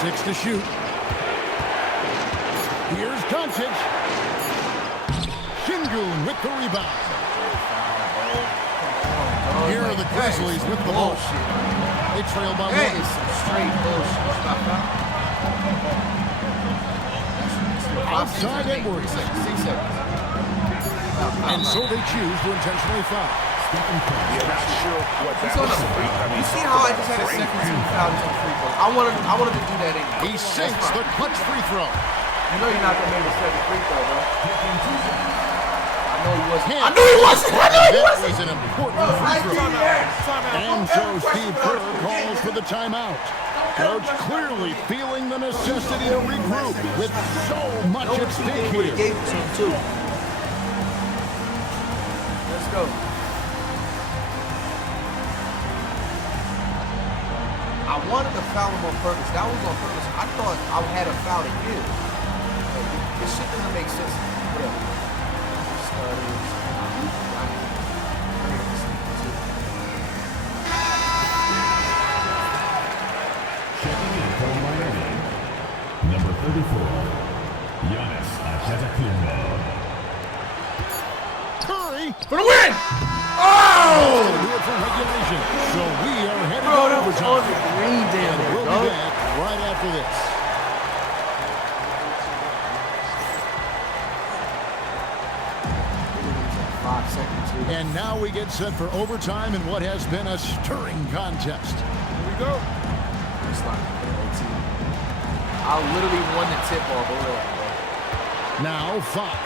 6 to shoot. Here's Doncic. Şengün with the rebound. Here are the Grizzlies with the ball. They trail by That one. is some straight bullshit. Outside Edwards. 6 seconds. And so they choose to intentionally foul. Yeah, not sure what that He's on was. the free throw. You see how I just had a second team foul on the free throw? I wanted to do that anyway. He sinks the clutch free throw. You know you're not going to make a second free throw, bro. I know he wasn't. That was an important free throw. And so Steve Kerr calls for the timeout. Coach clearly feeling the necessity to regroup with so much at stake He here. gave it to him, too. Let's go. I wanted to foul him on purpose. That was on purpose. I thought I had a foul to give. This shit doesn't make sense. Whatever. Checking in from Miami. Number 34. Giannis Antetokounmpo. Curry For the win! will Oh! do it for regulation. So we are headed Bro, to that was on overtime. the green down there, We'll bro. be back right after this. And now we get set for overtime in what has been a stirring contest. Here we go. I literally won the tip ball, but whatever, bro. Now Fox.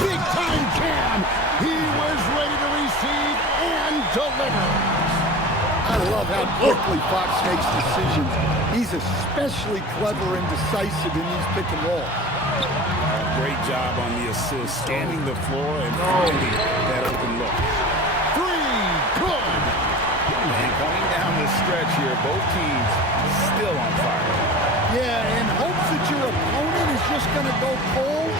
Big time Cam. He was ready to receive and deliver. I love how quickly Fox makes decisions. He's especially clever and decisive in these pick and rolls. Great job on the assist, scanning the floor and finding that open look. Three, good. And coming down the stretch here, both teams still on fire. Yeah, and hopes that your opponent is just going to go cold.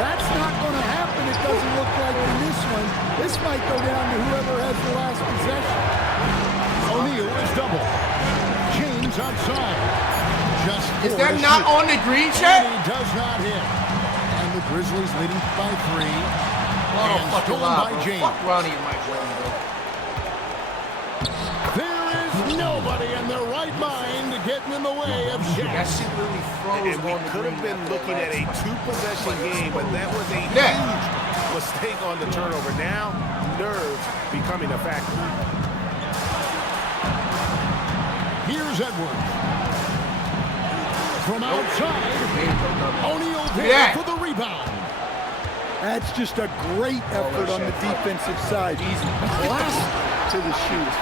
That's not going to happen. It doesn't look like in this one. This might go down to whoever has the last possession. O'Neal is double. James outside. Just Is that not on the green, Shaq? He does not hit. And the Grizzlies leading by 3. Oh, and fucking stolen lie, by bro. James. Fuck Ronnie and Mike Jordan, bro. There is nobody in their right mind getting in the way of Shaq. That shit literally froze. And we on the could have green been after looking that at a last play. two-possession game, but that was a Yeah. huge mistake on the turnover. Now, nerves becoming a factor. Here's Edwards. From outside, O'Neal Look there at for that. the rebound. That's just a great effort on the defensive side. Blast to the shoot.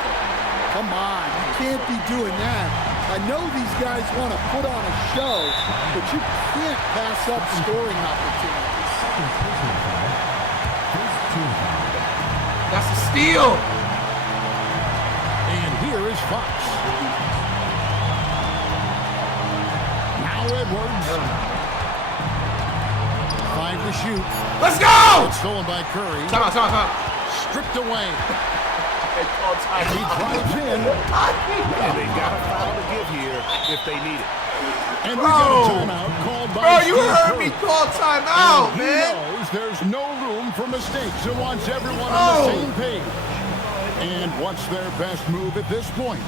Come on, you can't be doing that. I know these guys want to put on a show, but you can't pass up scoring opportunities. That's a steal. And here is Fox. Now Edwards. 5 to shoot. Let's go! It's stolen by Curry. Time out. Stripped away. He drives in. And they got a foul to give here if they need it. And we got a timeout called by Bro, you Steve heard Kerr. me call timeout, And he man. knows there's no room for mistakes and wants everyone on the same page. And what's their best move at this point?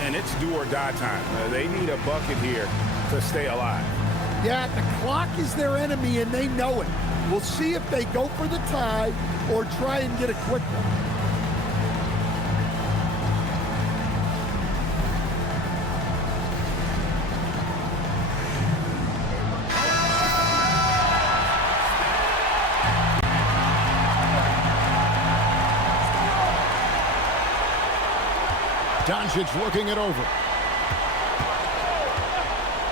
And it's do or die time. They need a bucket here to stay alive. Yeah, the clock is their enemy, and they know it. We'll see if they go for the tie or try and get a quick one. Doncic looking it over.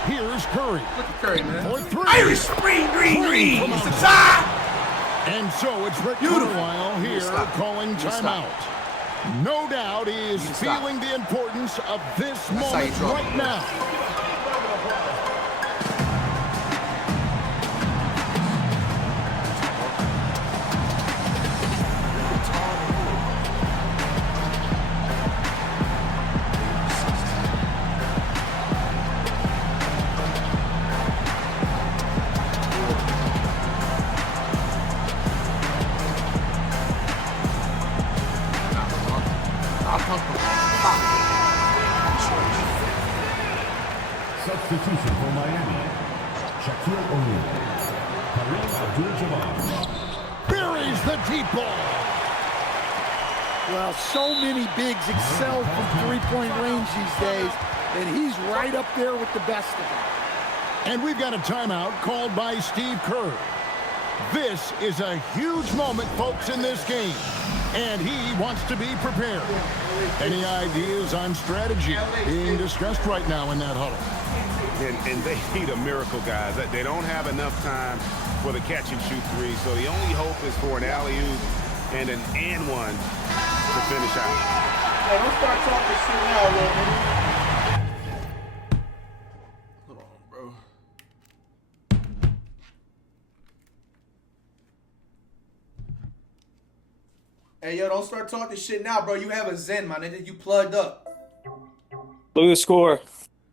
Here's Curry. Look at Curry, man. For 3. Irish Spring Green. From It's a outside. tie. And so it's Rick Beautiful. Carlisle here Stop. calling Stop. timeout. No doubt he is Stop. feeling the importance of this how you moment draw. right now. Substitution for Miami. Shaquille O'Neal. Kareem Abdul-Jabbar. Buries the deep ball. Well, so many bigs excel from three-point range these days, and he's right up there with the best of them. And we've got a timeout called by Steve Kerr. This is a huge moment, folks, in this game. And he wants to be prepared. Any ideas on strategy being discussed right now in that huddle? And they need a miracle, guys. They don't have enough time for the catch-and-shoot three, so the only hope is for an alley-oop and an and-one to finish out. Hey, don't start talking shit now, little nigga. Hold on, bro. Hey, yo, don't start talking shit now, bro. You have a Zen, my nigga. You plugged up. Look at the score.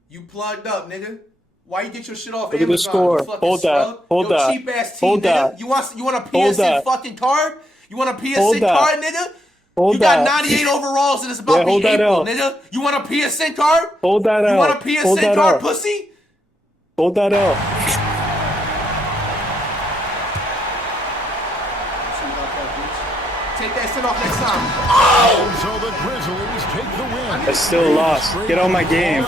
You plugged up, nigga. Why you get your shit off Look at Amazon? the score. You fucking Hold that. scrub? Hold Yo, that. cheap ass team, Hold nigga. that. You want a Hold PSN that. fucking card? You want a Hold PSN that. card, nigga? Hold You got that. 98 overalls and it's about Yeah, to be hold that April, L. nigga. You want a PSN card? Hold that You out. want a PSN Hold that card, out. pussy? Hold that out. Take that shit off next time. And so the Grizzlies take the win. I still lost. Get on my game.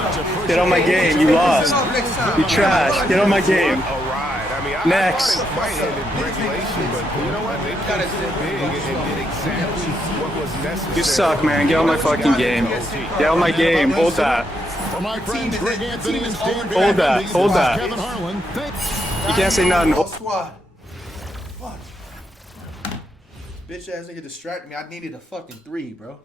Get on my game. You lost. Take that shit off next time. You trash. Get on my game. A ride. I mean, Next. I thought it might end in regulation, but you know what? They played so big and did exactly what was necessary. You suck, man. Get on my fucking game. Get on my game. Hold that. For my friends Greg Anthony and Stan Hold that. Van Gundy, Hold this is that. Kevin Harlan. You can't say nothing. All squad. Fuck. Bitch ass nigga distracted me. I needed a fucking 3, bro.